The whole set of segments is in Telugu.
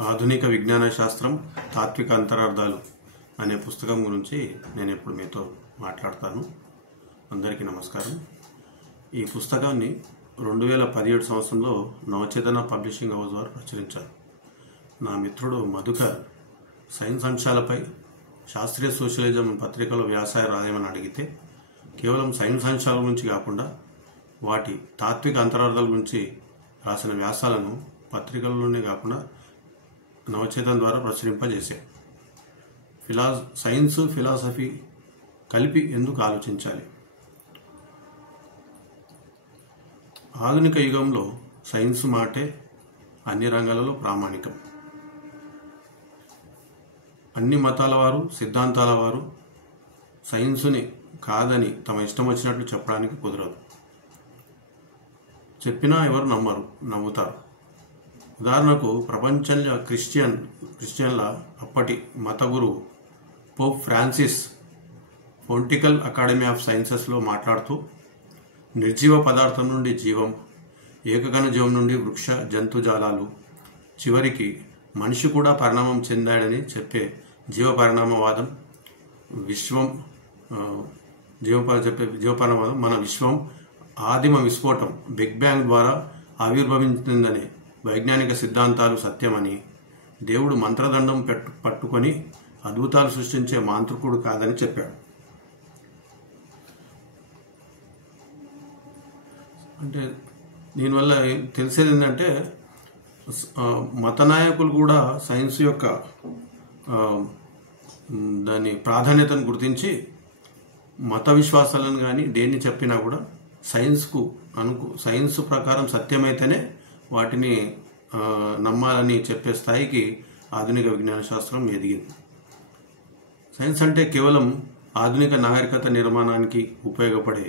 ఆధునిక విజ్ఞాన శాస్త్రం తాత్విక అంతరార్థాలు అనే పుస్తకం గురించి నేను ఇప్పుడు మీతో మాట్లాడతాను. అందరికీ నమస్కారం. ఈ పుస్తకాన్ని 2017 సంవత్సరంలో నవచేతన పబ్లిషింగ్ హౌస్ వారు ప్రచురించారు. నా మిత్రుడు మధుకర్ సైన్స్ అంశాలపై శాస్త్రీయ సోషలిజం పత్రికలో వ్యాసాలు రాయమని అడిగితే కేవలం సైన్స్ అంశాల గురించి కాకుండా వాటి తాత్విక అంతరార్థాల గురించి రాసిన వ్యాసాలను పత్రికల్లోనే కాకుండా నవచేతన ద్వారా ప్రచురింపజేశాయి. సైన్స్ ఫిలాసఫీ కలిపి ఎందుకు ఆలోచించాలి? ఆధునిక యుగంలో సైన్స్ మాటే అన్ని రంగాలలో ప్రామాణికం. అన్ని మతాల వారు, సిద్ధాంతాల వారు సైన్సుని కాదని తమ ఇష్టం వచ్చినట్లు చెప్పడానికి కుదరదు. చెప్పినా ఎవరు నవ్వుతారు. ఉదాహరణకు ప్రపంచంలో క్రిస్టియన్ల అప్పటి మత గురువు పోప్ ఫ్రాన్సిస్ పొంటికల్ అకాడమీ ఆఫ్ సైన్సెస్లో మాట్లాడుతూ నిర్జీవ పదార్థం నుండి జీవం, ఏకగణ జీవం నుండి వృక్ష జంతుజాలాలు, చివరికి మనిషి కూడా పరిణామం చెందాడని చెప్పే జీవ పరిణామవాదం మన విశ్వం ఆదిమ విస్ఫోటం బిగ్ బ్యాంగ్ ద్వారా ఆవిర్భవించిందనే వైజ్ఞానిక సిద్ధాంతాలు సత్యమని, దేవుడు మంత్రదండం పట్టుకొని అద్భుతాలు సృష్టించే మాంత్రికుడు కాదని చెప్పాడు. అంటే దీనివల్ల తెలిసేది ఏంటంటే మత నాయకులు కూడా సైన్స్ యొక్క దాని ప్రాధాన్యతను గుర్తించి మత విశ్వాసాలను కానీ దేన్ని చెప్పినా కూడా సైన్స్ ప్రకారం సత్యమైతేనే వాటిని నమ్మాలని చెప్పే స్థాయికి ఆధునిక విజ్ఞాన శాస్త్రం ఎదిగింది. సైన్స్ అంటే కేవలం ఆధునిక నాగరికత నిర్మాణానికి ఉపయోగపడే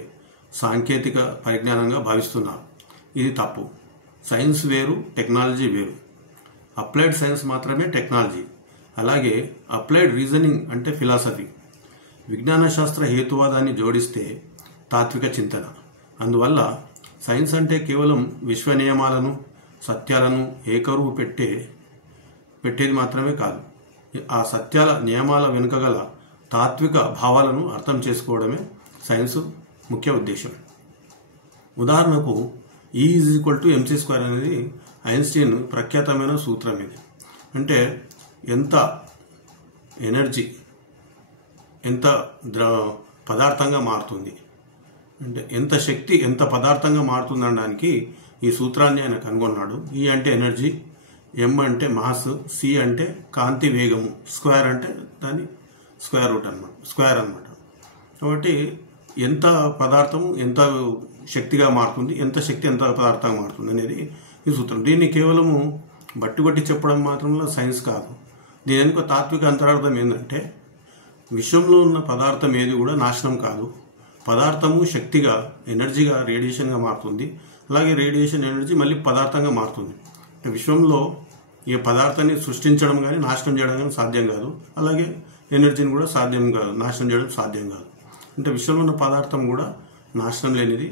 సాంకేతిక పరిజ్ఞానంగా భావిస్తున్నారు. ఇది తప్పు. సైన్స్ వేరు, టెక్నాలజీ వేరు. అప్లైడ్ సైన్స్ మాత్రమే టెక్నాలజీ. అలాగే అప్లైడ్ రీజనింగ్ అంటే ఫిలాసఫీ. విజ్ఞాన శాస్త్ర హేతువాదాన్ని జోడిస్తే తాత్విక చింతన. అందువల్ల సైన్స్ అంటే కేవలం విశ్వ నియమాలను, సత్యాలను ఏకరువు పెట్టేది మాత్రమే కాదు, ఆ సత్యాల నియమాల వెనుక గల తాత్విక భావాలను అర్థం చేసుకోవడమే సైన్స్ ముఖ్య ఉద్దేశం. ఉదాహరణకు E=mc² అనేది ఐన్స్టీన్ ప్రఖ్యాతమైన సూత్రం. ఇది అంటే ఎంత ఎనర్జీ ఎంత పదార్థంగా మారుతుంది, అంటే ఎంత శక్తి ఎంత పదార్థంగా మారుతుంది అనడానికి ఈ సూత్రాన్ని ఆయన కనుగొన్నాడు. E అంటే ఎనర్జీ, M అంటే మాస్, C అంటే కాంతి వేగము, స్క్వేర్ అంటే దాని స్క్వేర్ అనమాట. కాబట్టి ఎంత పదార్థము ఎంత శక్తిగా మారుతుంది, ఎంత శక్తి ఎంత పదార్థంగా మారుతుంది అనేది ఈ సూత్రం. దీన్ని కేవలము బట్టి చెప్పడం మాత్రంలో సైన్స్ కాదు. దీని వెనుక తాత్విక అంతరార్థం ఏంటంటే విశ్వంలో ఉన్న పదార్థం ఏది కూడా నాశనం కాదు. పదార్థము శక్తిగా, ఎనర్జీగా, రేడియేషన్గా మారుతుంది. అలాగే రేడియేషన్ ఎనర్జీ మళ్ళీ పదార్థంగా మారుతుంది. విశ్వంలో ఈ పదార్థాన్ని సృష్టించడం కానీ నాశనం చేయడం కానీ సాధ్యం కాదు. అలాగే ఎనర్జీని కూడా నాశనం చేయడం సాధ్యం కాదు. అంటే విశ్వంలో ఉన్న పదార్థం కూడా నాశనం లేనిది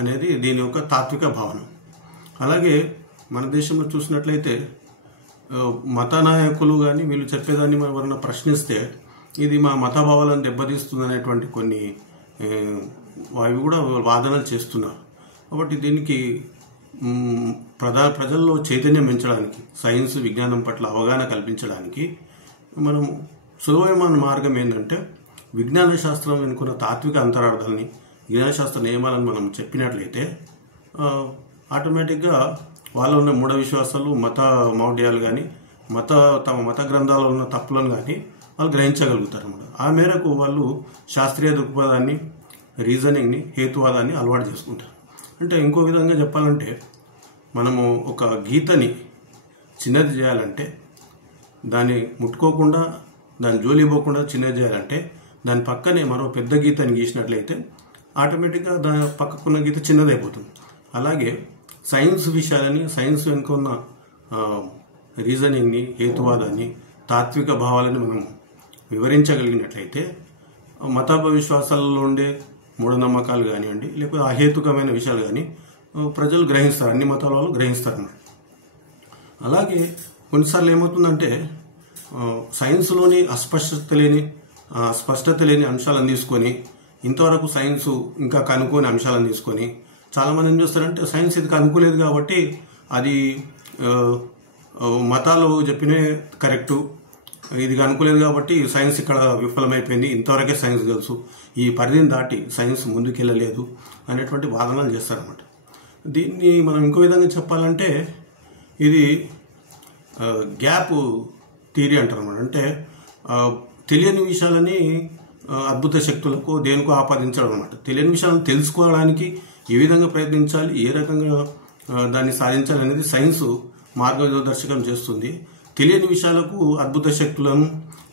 అనేది దీని యొక్క తాత్విక భావన. అలాగే మన దేశంలో చూసినట్లయితే మత నాయకులు కానీ వీళ్ళు చెప్పేదాన్ని మనం ఎవరైనా ప్రశ్నిస్తే ఇది మా మత భావాలను దెబ్బతీస్తుంది అనేటువంటి కొన్ని అవి కూడా వాదనలు చేస్తున్నారు. కాబట్టి దీనికి ప్రజల్లో చైతన్యం పెంచడానికి, సైన్స్ విజ్ఞానం పట్ల అవగాహన కల్పించడానికి మనం సులభమైన మార్గం ఏంటంటే విజ్ఞాన శాస్త్రం వెనుకున్న తాత్విక అంతరార్థాలని, విజ్ఞాన శాస్త్ర నియమాలను మనం చెప్పినట్లయితే ఆటోమేటిక్గా వాళ్ళు ఉన్న మూఢ విశ్వాసాలు, మత మౌఢ్యాలు కానీ తమ మత గ్రంథాల్లో ఉన్న తప్పులను కానీ వాళ్ళు గ్రహించగలుగుతారు అన్నమాట. ఆ మేరకు వాళ్ళు శాస్త్రీయ దృక్పథాన్ని, రీజనింగ్ని, హేతువాదాన్ని అలవాటు చేసుకుంటారు. అంటే ఇంకో విధంగా చెప్పాలంటే మనము ఒక గీతని చిన్నది చేయాలంటే, దాన్ని ముట్టుకోకుండా దాని జోలి పోకుండా చిన్నది చేయాలంటే దాని పక్కనే మరో పెద్ద గీతని గీసినట్లయితే ఆటోమేటిక్గా దాని పక్కకున్న గీత చిన్నదైపోతుంది. అలాగే సైన్స్ విషయాలని, సైన్స్ వెనుక ఉన్న రీజనింగ్ని, హేతువాదాన్ని, తాత్విక భావాలని మనం వివరించగలిగినట్లయితే మత విశ్వాసాలలో ఉండే మూఢనమ్మకాలు కానివ్వండి, లేకపోతే అహేతుకమైన విషయాలు కానీ ప్రజలు గ్రహిస్తారు, అన్ని మతాల వాళ్ళు గ్రహిస్తారు. అలాగే కొన్నిసార్లు ఏమవుతుందంటే సైన్స్లోని స్పష్టత లేని అంశాలను తీసుకొని ఇంతవరకు సైన్స్ ఇంకా కనుక్కోని అంశాలను తీసుకొని చాలామంది ఏం చేస్తారంటే సైన్స్ ఇది కనుక్కోలేదు కాబట్టి అది మతాలు చెప్పినే కరెక్టు, ఇది కనుక్కోలేదు కాబట్టి సైన్స్ ఇక్కడ విఫలమైపోయింది, ఇంతవరకే సైన్స్ తెలుసు, ఈ పరిధిని దాటి సైన్స్ ముందుకెళ్ళలేదు అనేటువంటి వాదనలు చేస్తారన్నమాట. దీన్ని మనం ఇంకో విధంగా చెప్పాలంటే ఇది గ్యాప్ థియరీ అంటారు అన్నమాట. అంటే తెలియని విషయాలని అద్భుత శక్తులకు దేనికో ఆపాదించడం అనమాట. తెలియని విషయాలను తెలుసుకోవడానికి ఏ విధంగా ప్రయత్నించాలి, ఏ రకంగా దాన్ని సాధించాలి అనేది సైన్స్ మార్గదర్శకం చేస్తుంది. తెలియని విషయాలకు అద్భుత శక్తులను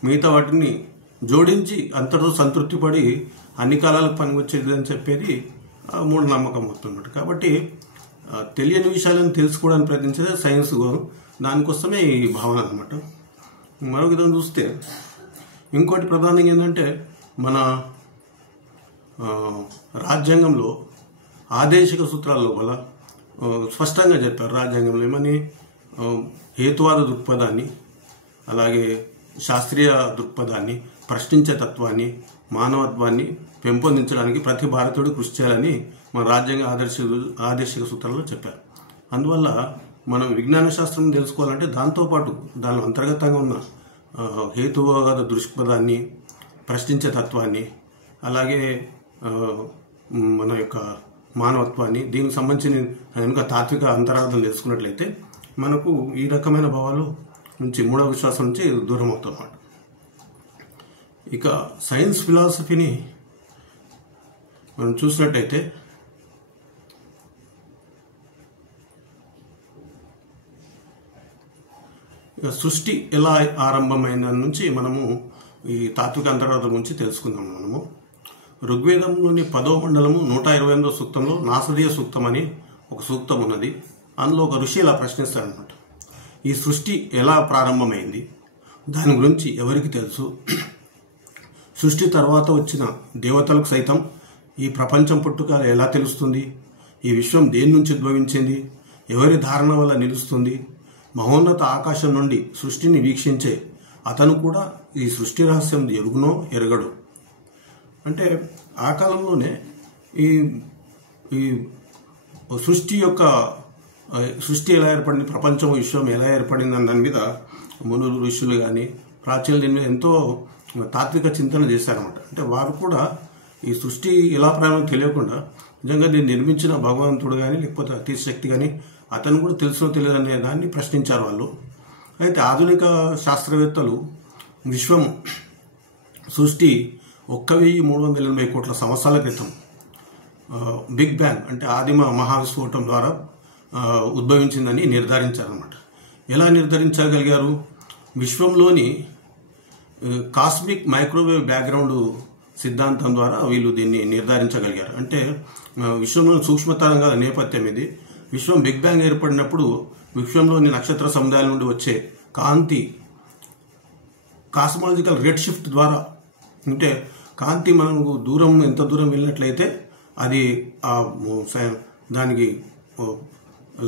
మిగతా వాటిని జోడించి అంతటితో సంతృప్తి పడి అన్ని కాలాలకు పనికొచ్చేది అని చెప్పేది మూఢనమ్మకం అవుతుందన్నమాట. కాబట్టి తెలియని విషయాలను తెలుసుకోవడానికి ప్రయత్నించేది సైన్స్, దానికోసమే ఈ భావన అనమాట. మరొక విధంగా చూస్తే ఇంకోటి ప్రధానంగా ఏంటంటే మన రాజ్యాంగంలో ఆదేశిక సూత్రాల లోపల స్పష్టంగా చెప్పారు. రాజ్యాంగంలో ఏమని హేతువాద దృక్పథాన్ని, అలాగే శాస్త్రీయ దృక్పథాన్ని, ప్రశ్నించే తత్వాన్ని, మానవత్వాన్ని పెంపొందించడానికి ప్రతి భారతీయుడు కృషి చేయాలని మన రాజ్యాంగ ఆదేశిక సూత్రాల్లో చెప్పారు. అందువల్ల మనం విజ్ఞాన శాస్త్రం తెలుసుకోవాలంటే దాంతోపాటు దాని అంతర్గతంగా ఉన్న హేతువాద దృక్పథాన్ని, ప్రశ్నించే తత్వాన్ని, అలాగే మన యొక్క మానవత్వాన్ని, దీనికి సంబంధించిన కనుక తాత్విక అంతరార్థం తెలుసుకున్నట్లయితే మనకు ఈ రకమైన భావాలు నుంచి మూఢ విశ్వాసం నుంచి దూరం అవుతాం అన్నమాట. ఇక సైన్స్ ఫిలాసఫీని మనం చూసినట్టయితే సృష్టి ఎలా ఆరంభమైన నుంచి మనము ఈ తాత్విక అంతరార్థం గురించి తెలుసుకుందాం. మనము ఋగ్వేదంలోని 10వ మండలము 128వ సూక్తంలో నాసదీయ సూక్తం అని ఒక సూక్తం ఉన్నది. అందులో ఒక ఋషి ఇలా ప్రశ్నిస్తారనమాట, ఈ సృష్టి ఎలా ప్రారంభమైంది, దాని గురించి ఎవరికి తెలుసు, సృష్టి తర్వాత వచ్చిన దేవతలకు సైతం ఈ ప్రపంచం పుట్టుక ఎలా తెలుస్తుంది, ఈ విశ్వం దేని నుంచి ఉద్భవించింది, ఎవరి ధారణ వల్ల నిలుస్తుంది, మహోన్నత ఆకాశం నుండి సృష్టిని వీక్షించే అతను కూడా ఈ సృష్టి రహస్యం ఎరుగునో ఎరగడు. అంటే ఆ కాలంలోనే ఈ సృష్టి ఎలా ఏర్పడింది, ప్రపంచం విశ్వం ఎలా ఏర్పడింది అన్న దాని మీద మునులు ఋషులు కానీ ప్రాచీనులు దీని మీద ఎంతో తాత్విక చింతన చేశారన్నమాట. అంటే వారు కూడా ఈ సృష్టి ఎలా ప్రారంభం తెలియకుండా నిజంగా దీన్ని నిర్మించిన భగవంతుడు కానీ లేకపోతే అతి శక్తి కానీ అతను కూడా తెలుసో తెలియదు అనే దాన్ని ప్రశ్నించారు వాళ్ళు. అయితే ఆధునిక శాస్త్రవేత్తలు విశ్వం సృష్టి 1380 కోట్ల సంవత్సరాల క్రితం బిగ్ బ్యాంగ్ అంటే ఆదిమ మహావిస్ఫోటం ద్వారా ఉద్భవించిందని నిర్ధారించారన్నమాట. ఎలా నిర్ధారించగలిగారు? విశ్వంలోని కాస్మిక్ మైక్రోవేవ్ బ్యాక్గ్రౌండ్ సిద్ధాంతం ద్వారా వీళ్ళు దీన్ని నిర్ధారించగలిగారు. అంటే విశ్వంలో సూక్ష్మ తరంగాల నేపథ్యం ఇది. విశ్వం బిగ్ బ్యాంగ్ ఏర్పడినప్పుడు విశ్వంలోని నక్షత్ర సముదాయాల నుండి వచ్చే కాంతి కాస్మాలజికల్ రెడ్ షిఫ్ట్ ద్వారా, అంటే కాంతి మనకు ఎంత దూరం వెళ్ళినట్లయితే అది దానికి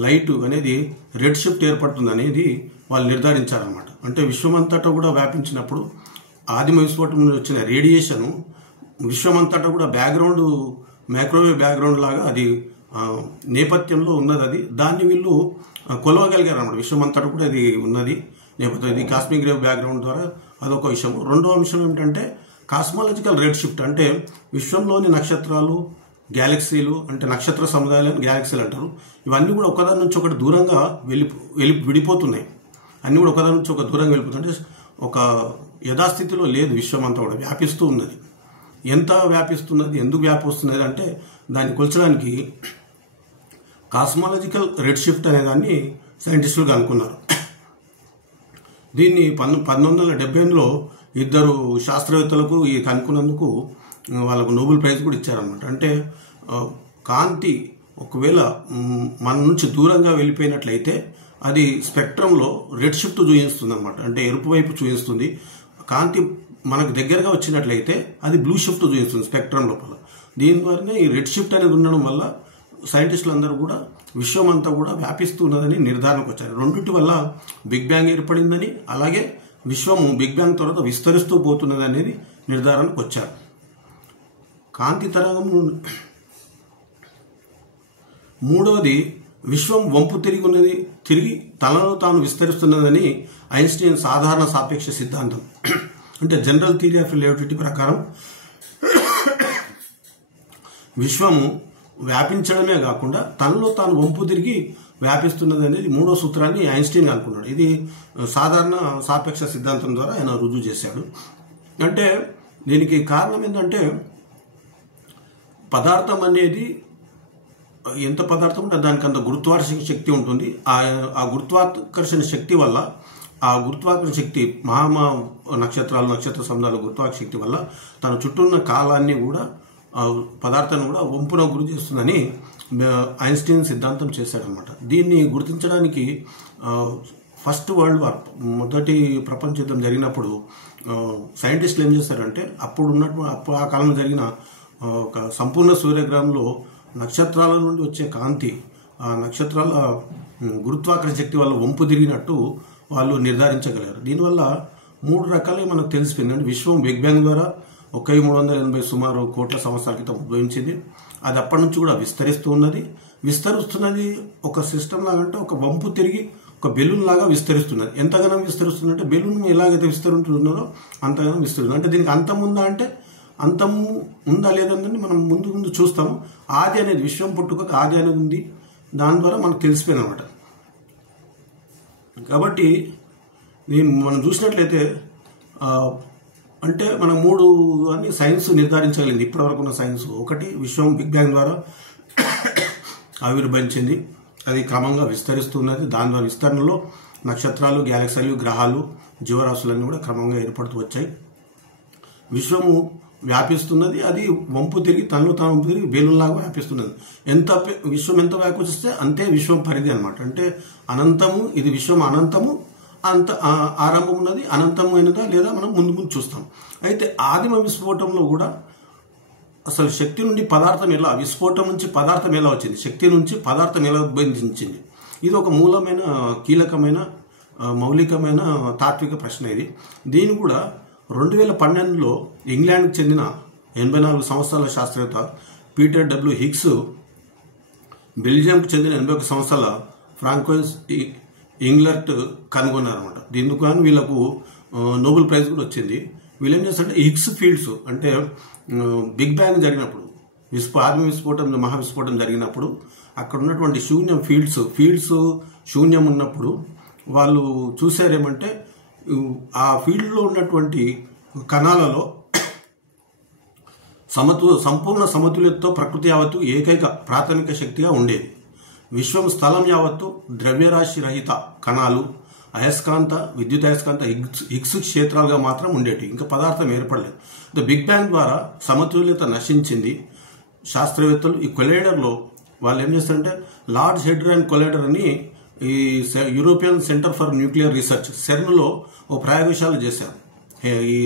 లైట్ అనేది రెడ్ షిఫ్ట్ ఏర్పడుతుంది అనేది వాళ్ళు నిర్ధారించారనమాట. అంటే విశ్వమంతటా కూడా వ్యాపించినప్పుడు ఆదిమ విస్ఫోటం నుండి వచ్చిన రేడియేషన్ విశ్వమంతటా కూడా బ్యాక్గ్రౌండ్ మైక్రోవేవ్ బ్యాక్గ్రౌండ్ లాగా అది నేపథ్యంలో ఉన్నది. అది దాన్ని వీళ్ళు కొలవగలిగారు అన్నమాట. విశ్వమంతటా కూడా అది ఉన్నది నేపథ్యం, ఇది కాస్మిక్ రేవ్ బ్యాక్గ్రౌండ్ ద్వారా అదొక విషయం. రెండవ విషయం ఏమిటంటే కాస్మాలజికల్ రెడ్ షిఫ్ట్, అంటే విశ్వంలోని నక్షత్రాలు, గ్యాలక్సీలు, అంటే నక్షత్ర సముదాయాలను గ్యాలక్సీలు అంటారు, ఇవన్నీ కూడా ఒకదాని నుంచి ఒకటి దూరంగా విడిపోతున్నాయి. అన్నీ కూడా ఒకదాని నుంచి ఒక దూరంగా వెళ్ళిపోతుంటే ఒక యథాస్థితిలో లేదు, విశ్వం అంతా కూడా వ్యాపిస్తూ ఉన్నది. ఎంత వ్యాపిస్తున్నది, ఎందుకు వ్యాపిస్తున్నది అంటే దాన్ని కొల్చడానికి కాస్మాలజికల్ రెడ్ షిఫ్ట్ అనే దాన్ని సైంటిస్టులు కనుక్కున్నారు. దీన్ని 1978లో ఇద్దరు శాస్త్రవేత్తలకు ఈ కనుక్కున్నందుకు వాళ్ళకు నోబెల్ ప్రైజ్ కూడా ఇచ్చారనమాట. అంటే కాంతి ఒకవేళ మన నుంచి దూరంగా వెళ్ళిపోయినట్లయితే అది స్పెక్ట్రంలో రెడ్ షిఫ్ట్ చూపిస్తుంది అనమాట, అంటే ఎరుపు వైపు చూపిస్తుంది. కాంతి మనకు దగ్గరగా వచ్చినట్లయితే అది బ్లూ షిఫ్ట్ చూపిస్తుంది స్పెక్ట్రం లోపల. దీని ద్వారానే ఈ రెడ్ షిఫ్ట్ అనేది ఉండడం వల్ల సైంటిస్టులు అందరూ కూడా విశ్వం అంతా కూడా వ్యాపిస్తున్నదని నిర్ధారణకు వచ్చారు. రెండింటి వల్ల బిగ్ బ్యాంగ్ ఏర్పడిందని, అలాగే విశ్వము బిగ్ బ్యాంగ్ తర్వాత విస్తరిస్తూ పోతున్నది అనేది నిర్ధారణకు వచ్చారు. కాంతి తరంగం మూడవది విశ్వం వంపు తిరిగి తనలో తాను విస్తరిస్తున్నదని ఐన్స్టీన్ సాధారణ సాపేక్ష సిద్ధాంతం అంటే జనరల్ థియరీ ఆఫ్ రిలేటివిటీ ప్రకారం విశ్వము వ్యాపించడమే కాకుండా తనలో తాను వంపు తిరిగి వ్యాపిస్తున్నది అనేది మూడో సూత్రాన్ని ఐన్స్టీన్ అనుకున్నాడు. ఇది సాధారణ సాపేక్ష సిద్ధాంతం ద్వారా ఆయన రుజువు చేశాడు. అంటే దీనికి కారణం ఏంటంటే పదార్థం అనేది ఎంత పదార్థం ఉంటే దానికి అంత గురుత్వాకర్షణ శక్తి ఉంటుంది. ఆ గురుత్వాకర్షణ శక్తి వల్ల, ఆ గురుత్వాకర్షణ శక్తి నక్షత్రాలు, నక్షత్ర సముదాయాల గురుత్వాకర్షణ శక్తి వల్ల తన చుట్టూ ఉన్న కాలాన్ని కూడా, పదార్థాన్ని కూడా వంపున గురి చేస్తుందని ఐన్స్టీన్ సిద్ధాంతం చేశాడనమాట. దీన్ని గుర్తించడానికి ఫస్ట్ వరల్డ్ వార్, మొదటి ప్రపంచ యుద్ధం జరిగినప్పుడు సైంటిస్టులు ఏం చేశారంటే అప్పుడు ఆ కాలంలో జరిగిన ఒక సంపూర్ణ సూర్యగ్రహంలో నక్షత్రాల నుండి వచ్చే కాంతి ఆ నక్షత్రాల గురుత్వాకర్షణ శక్తి వల్ల వంపు తిరిగినట్టు వాళ్ళు నిర్ధారించగలిగారు. దీనివల్ల 3 రకాలుగా మనకు తెలిసిపోయింది. అంటే విశ్వం బిగ్ బ్యాంగ్ ద్వారా 1380 సుమారు కోట్ల సంవత్సరాల క్రితం ఉద్భవించింది. అది అప్పటి నుంచి కూడా విస్తరిస్తున్నది ఒక సిస్టమ్ లాగా, అంటే ఒక వంపు తిరిగి ఒక బెలూన్ లాగా విస్తరిస్తున్నది. ఎంతగానో విస్తరిస్తుందంటే బెలూన్ ఎలాగైతే విస్తరిస్తున్నదో అంతగానో విస్తరిస్తుంది. అంటే దీనికి అంతం ఉందా అంటే అంతము ఉందా లేదని మనం ముందు చూస్తాము. ఆది అనేది, విశ్వం పుట్టుక ఆది అనేది ఉంది, దాని ద్వారా మనకు తెలిసిపోయింది అనమాట. కాబట్టి మనం చూసినట్లయితే అంటే మనం 3 అని సైన్స్ నిర్ధారించగలిగింది ఇప్పటివరకు ఉన్న సైన్స్. ఒకటి, విశ్వం బిగ్ బ్యాంగ్ ద్వారా ఆవిర్భవించింది, అది క్రమంగా విస్తరిస్తున్నది. దాని ద్వారా విస్తరణలో నక్షత్రాలు, గ్యాలక్సీలు, గ్రహాలు, జీవరాశులన్నీ కూడా క్రమంగా ఏర్పడుతూ వచ్చాయి. విశ్వము వ్యాపిస్తున్నది, అది వంపు తిరిగి తనలో తాను వంపు తిరిగి బేలులాగా వ్యాపిస్తున్నది. విశ్వం ఎంత వ్యాపించిస్తే అంతే విశ్వం పరిధి అనమాట. అంటే అనంతము, ఇది విశ్వం అనంతము, అంత ఆరంభం ఉన్నది, అనంతమైనదా లేదా మనం ముందు చూస్తాం. అయితే ఆదిమ విస్ఫోటంలో కూడా అసలు శక్తి నుండి పదార్థం ఎలా, విస్ఫోటం నుంచి పదార్థం ఎలా వచ్చింది, శక్తి నుంచి పదార్థం ఎలా ఉద్భవించింది, ఇది ఒక మూలమైన, కీలకమైన, మౌలికమైన తాత్విక ప్రశ్న ఇది. దీన్ని కూడా 2012లో ఇంగ్లాండ్కి చెందిన 84 సంవత్సరాల శాస్త్రవేత్త పీటర్ డబ్ల్యూ హిగ్స్, బెల్జియంకు చెందిన 81 సంవత్సరాల ఫ్రాంకోయిస్ ఇంగ్లర్ట్ కనుగొన్నారన్నమాట. దీనికి కానీ వీళ్ళకు నోబెల్ ప్రైజ్ కూడా వచ్చింది. వీళ్ళు ఏం చేస్తారంటే హిగ్స్ ఫీల్డ్స్, అంటే బిగ్ బ్యాంగ్ జరిగినప్పుడు, ఆదిమ విస్ఫోటం, మహావిస్ఫోటం జరిగినప్పుడు అక్కడ ఉన్నటువంటి శూన్యం ఫీల్డ్స్ శూన్యం ఉన్నప్పుడు వాళ్ళు చూసారేమంటే ఆ ఫీల్డ్లో ఉన్నటువంటి కణాలలో సంపూర్ణ సమతుల్యతతో ప్రకృతి యావత్తు ఏకైక ప్రాథమిక శక్తిగా ఉండేది. విశ్వం స్థలం యావత్తు ద్రవ్యరాశి రహిత కణాలు, అయస్కాంత, విద్యుత్ అయస్కాంత హిగ్స్ క్షేత్రాలుగా మాత్రం ఉండేవి. ఇంకా పదార్థం ఏర్పడలేదు. బిగ్ బ్యాంగ్ ద్వారా సమతుల్యత నశించింది. శాస్త్రవేత్తలు ఈ కొలైడర్లో వాళ్ళు ఏం చేస్తారంటే లార్జ్ హెడ్రాన్ కొలైడర్ అని ఈ European centre for nuclear research సెర్న్లో ఓ ప్రయోగశాల చేశారు. ఈ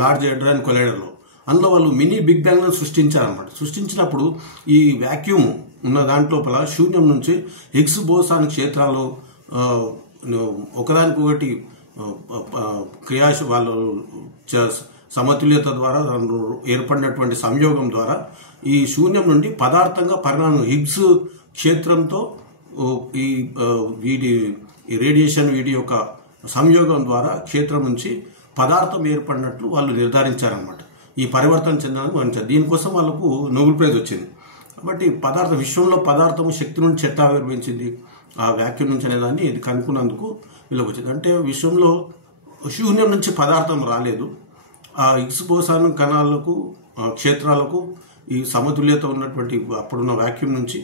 లార్జ్ హెడ్రాన్ కొలైడర్లో అందులో వాళ్ళు మినీ బిగ్ బ్యాంగ్లను సృష్టించారనమాట. సృష్టించినప్పుడు ఈ వ్యాక్యూమ్ ఉన్న దాంట్లోపల శూన్యం నుంచి హిగ్స్ బోసాన్ క్షేత్రాలు ఒకదానికొకటి వాళ్ళు సమతుల్యత ద్వారా ఏర్పడినటువంటి సంయోగం ద్వారా ఈ శూన్యం నుండి పదార్థంగా పరిణామం, హిగ్స్ క్షేత్రంతో ఈ రేడియేషన్ వీటి యొక్క సంయోగం ద్వారా క్షేత్రం నుంచి పదార్థం ఏర్పడినట్లు వాళ్ళు నిర్ధారించారనమాట. ఈ పరివర్తన చెందడానికి గమనించారు. దీనికోసం వాళ్ళకు నోబెల్ ప్రైజ్ వచ్చింది. కాబట్టి విశ్వంలో పదార్థము శక్తి నుంచి ఎట్లా ఆవిర్భవించింది, ఆ వ్యాక్యూమ్ నుంచి అనేదాన్ని ఇది కనుక్కున్నందుకు వీళ్ళకి వచ్చింది. అంటే విశ్వంలో శూన్యం నుంచి పదార్థం రాలేదు. ఆ హిగ్స్ బోసాన్ కణాలకు, క్షేత్రాలకు ఈ సమతుల్యత ఉన్నటువంటి అప్పుడున్న వ్యాక్యూమ్ నుంచి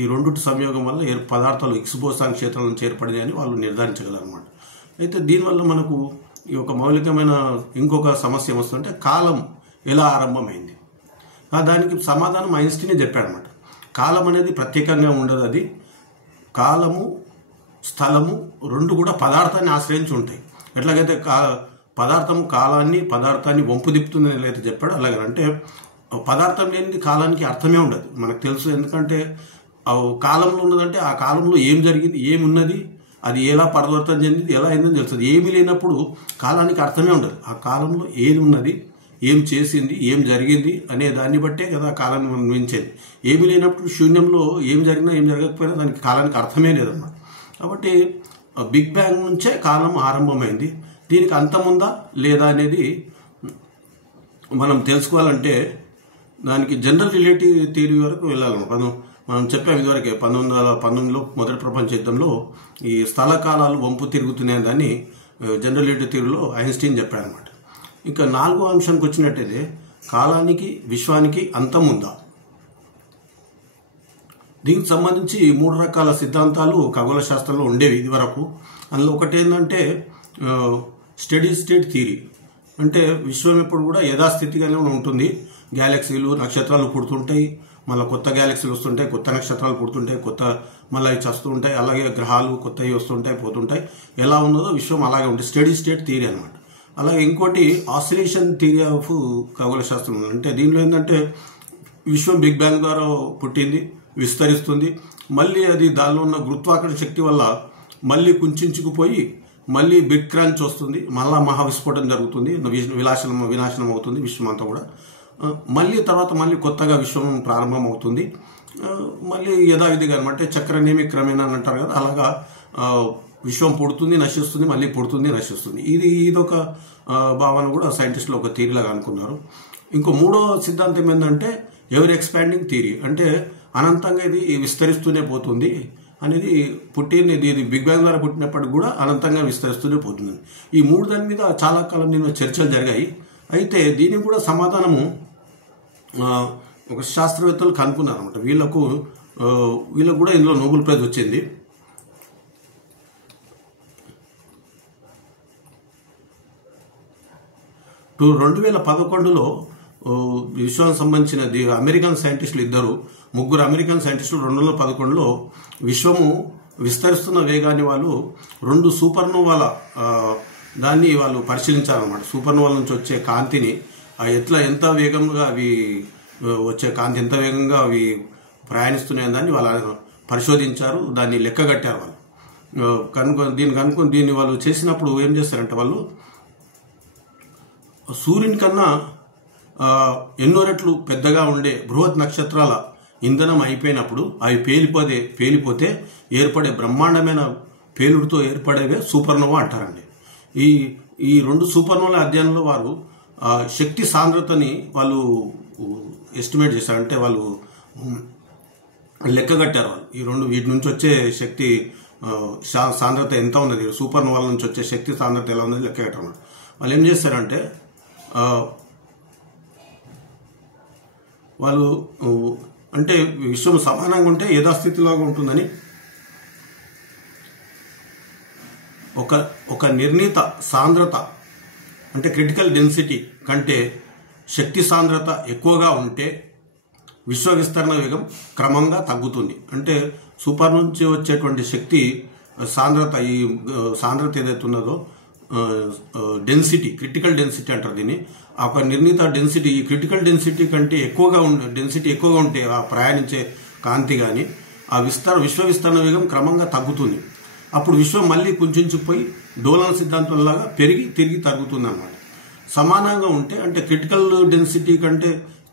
ఈ రెండుటి సంయోగం వల్ల పదార్థాలు హిగ్స్ బోసాన్ క్షేత్రాల నుంచి ఏర్పడినాయి అని వాళ్ళు నిర్ధారించగలరు అనమాట. అయితే దీనివల్ల మనకు ఈ ఒక మౌలికమైన ఇంకొక సమస్య ఏమొస్తుందంటే కాలం ఎలా ఆరంభమైంది. దానికి సమాధానం ఐన్స్టీనే చెప్పాడనమాట. కాలం అనేది ప్రత్యేకంగా ఉండదు, అది కాలము స్థలము రెండు కూడా పదార్థాన్ని ఆశ్రయించి ఉంటాయి. ఎట్లాగైతే పదార్థాన్ని వంపు తిప్పుతుందని ఎట్లయితే చెప్పాడో అలాగే. అంటే పదార్థం లేనిది కాలానికి అర్థమే ఉండదు, మనకు తెలుసు. ఎందుకంటే కాలంలో ఉన్నదంటే ఆ కాలంలో ఏం జరిగింది, ఏమున్నది, అది ఎలా పరివర్తన చెందింది, ఎలా అయిందని తెలుస్తుంది. ఏమీ లేనప్పుడు కాలానికి అర్థమే ఉండదు. ఆ కాలంలో ఏది ఉన్నది, ఏం చేసింది, ఏం జరిగింది అనే దాన్ని బట్టే కదా కాలాన్ని మనం ఊహించేది. ఏమీ లేనప్పుడు శూన్యంలో ఏం జరిగినా ఏం జరగకపోయినా దానికి కాలానికి అర్థమే లేదన్నమాట. కాబట్టి బిగ్ బ్యాంగ్ నుంచే కాలం ఆరంభమైంది. దీనికి అంతముందా లేదా అనేది మనం తెలుసుకోవాలంటే దానికి జనరల్ రిలేటివ్ థియరీ వరకు వెళ్ళాలి. మనం చెప్పాము ఇదివరకే 1919లో మొదటి ప్రపంచ యుద్ధంలో ఈ స్థల కాలాలు వంపు తిరుగుతున్నాయని దాన్ని జనరల్ రిలేటివ్ థియరీలో ఐన్స్టీన్ చెప్పారనమాట. ఇంకా 4వ అంశానికి వచ్చినట్టయితే కాలానికి విశ్వానికి అంతం ఉందా. దీనికి సంబంధించి 3 రకాల సిద్ధాంతాలు ఖగోళ శాస్త్రంలో ఉండేవి ఇది వరకు. అందులో ఒకటి ఏంటంటే స్టడీ స్టేట్ థియరీ. అంటే విశ్వం ఎప్పుడు కూడా యథాస్థితిగానే ఉంటుంది. గ్యాలక్సీలు నక్షత్రాలు పుడుతుంటాయి, మళ్ళీ కొత్త గ్యాలక్సీలు వస్తుంటాయి, కొత్త నక్షత్రాలు పుడుతుంటాయి, కొత్త మళ్ళీ చస్తూ ఉంటాయి. అలాగే గ్రహాలు కొత్తవి వస్తుంటాయి పోతుంటాయి. ఎలా ఉన్నదో విశ్వం అలాగే ఉంటుంది. స్టడీ స్టేట్ థియరీ అనమాట. అలాగే ఇంకోటి ఆసిలేషన్ థియరీ ఆఫ్ ఖగోళ శాస్త్రం. అంటే దీనిలో ఏంటంటే విశ్వం బిగ్ బ్యాంగ్ ద్వారా పుట్టింది, విస్తరిస్తుంది, మళ్ళీ అది దానిలో ఉన్న గురుత్వాకర్షణ శక్తి వల్ల మళ్ళీ కుంచుకుపోయి మళ్ళీ బిగ్ క్రాంచ్ వస్తుంది, మళ్ళా మహావిస్ఫోటం జరుగుతుంది, వినాశనం అవుతుంది విశ్వం అంతా కూడా. మళ్ళీ తర్వాత మళ్ళీ కొత్తగా విశ్వం ప్రారంభం అవుతుంది. మళ్ళీ యథావిధిగా అనమాట చక్రనేమి క్రమేణా అని అంటారు కదా, అలాగా విశ్వం పుడుతుంది, నశిస్తుంది, మళ్ళీ పుడుతుంది, నశిస్తుంది. ఇదొక భావన కూడా సైంటిస్టులు ఒక థియరీలాగా అనుకున్నారు. ఇంకో 3వ సిద్ధాంతం ఏంటంటే ఎవర్ ఎక్స్పాండింగ్ థియరీ. అంటే అనంతంగా ఇది విస్తరిస్తూనే పోతుంది అనేది పుట్టింది. ఇది బిగ్ బ్యాంగ్ ద్వారా పుట్టినప్పటికి కూడా అనంతంగా విస్తరిస్తూనే పోతుంది. ఈ 3 దాని మీద చాలా కాలం నేను చర్చలు జరిగాయి. అయితే దీనికి కూడా సమాధానము ఒక శాస్త్రవేత్తలు కనుక్కున్నారు అనమాట. వీళ్ళకు కూడా ఇందులో నోబెల్ ప్రైజ్ వచ్చింది. 2011లో విశ్వానికి సంబంధించిన అమెరికన్ సైంటిస్టులు ముగ్గురు అమెరికన్ సైంటిస్టులు 2011లో విశ్వము విస్తరిస్తున్న వేగాన్ని వాళ్ళు 2 సూపర్నోవాల దాన్ని వాళ్ళు పరిశీలించారనమాట. సూపర్నోవాల నుంచి వచ్చే కాంతిని ఎంత వేగంగా అవి వచ్చే కాంతి ఎంత వేగంగా అవి ప్రయాణిస్తున్నాయని దాన్ని వాళ్ళు పరిశోధించారు, దాన్ని లెక్కగట్టారు వాళ్ళు. దీన్ని వాళ్ళు చేసినప్పుడు ఏం చేస్తారంటే వాళ్ళు సూర్యుని కన్నా ఎన్నో రెట్లు పెద్దగా ఉండే బృహత్ నక్షత్రాల ఇంధనం అయిపోయినప్పుడు అవి పేలిపోతే ఏర్పడే బ్రహ్మాండమైన పేలుడుతో ఏర్పడేవే సూపర్నోవా అంటారండి. ఈ 2 సూపర్నోవా అధ్యయనంలో వారు శక్తి సాంద్రతని వాళ్ళు ఎస్టిమేట్ చేశారు. అంటే వాళ్ళు లెక్కగట్టారు. వాళ్ళు వీటి నుంచి వచ్చే శక్తి సాంద్రత ఎంత ఉన్నది, సూపర్నోవాల నుంచి వచ్చే శక్తి సాంద్రత ఎలా ఉన్నది లెక్కగట్టారు. వాళ్ళు ఏం చేస్తారంటే వాళ్ళు అంటే విశ్వం సమానంగా ఉంటే యథాస్థితిలాగా ఉంటుందని ఒక నిర్ణీత సాంద్రత అంటే క్రిటికల్ డెన్సిటీ కంటే శక్తి సాంద్రత ఎక్కువగా ఉంటే విశ్వ విస్తరణ వేగం క్రమంగా తగ్గుతుంది. అంటే సూపర్ నుంచి వచ్చేటువంటి శక్తి సాంద్రత ఈ సాంద్రత ఏదైతే ఉన్నదో డెన్సిటీ క్రిటికల్ డెన్సిటీ అంటారు దీన్ని. ఒక నిర్ణీత డెన్సిటీ ఈ క్రిటికల్ డెన్సిటీ కంటే డెన్సిటీ ఎక్కువగా ఉంటే ఆ ప్రయాణించే కాంతి కానీ ఆ విశ్వ విస్తరణ వేగం క్రమంగా తగ్గుతుంది. అప్పుడు విశ్వం మళ్ళీ కుంచుకుపోయి డోలన సిద్ధాంతంలాగా తిరిగి తగ్గుతుంది అన్నమాట. సమానంగా ఉంటే అంటే క్రిటికల్ డెన్సిటీ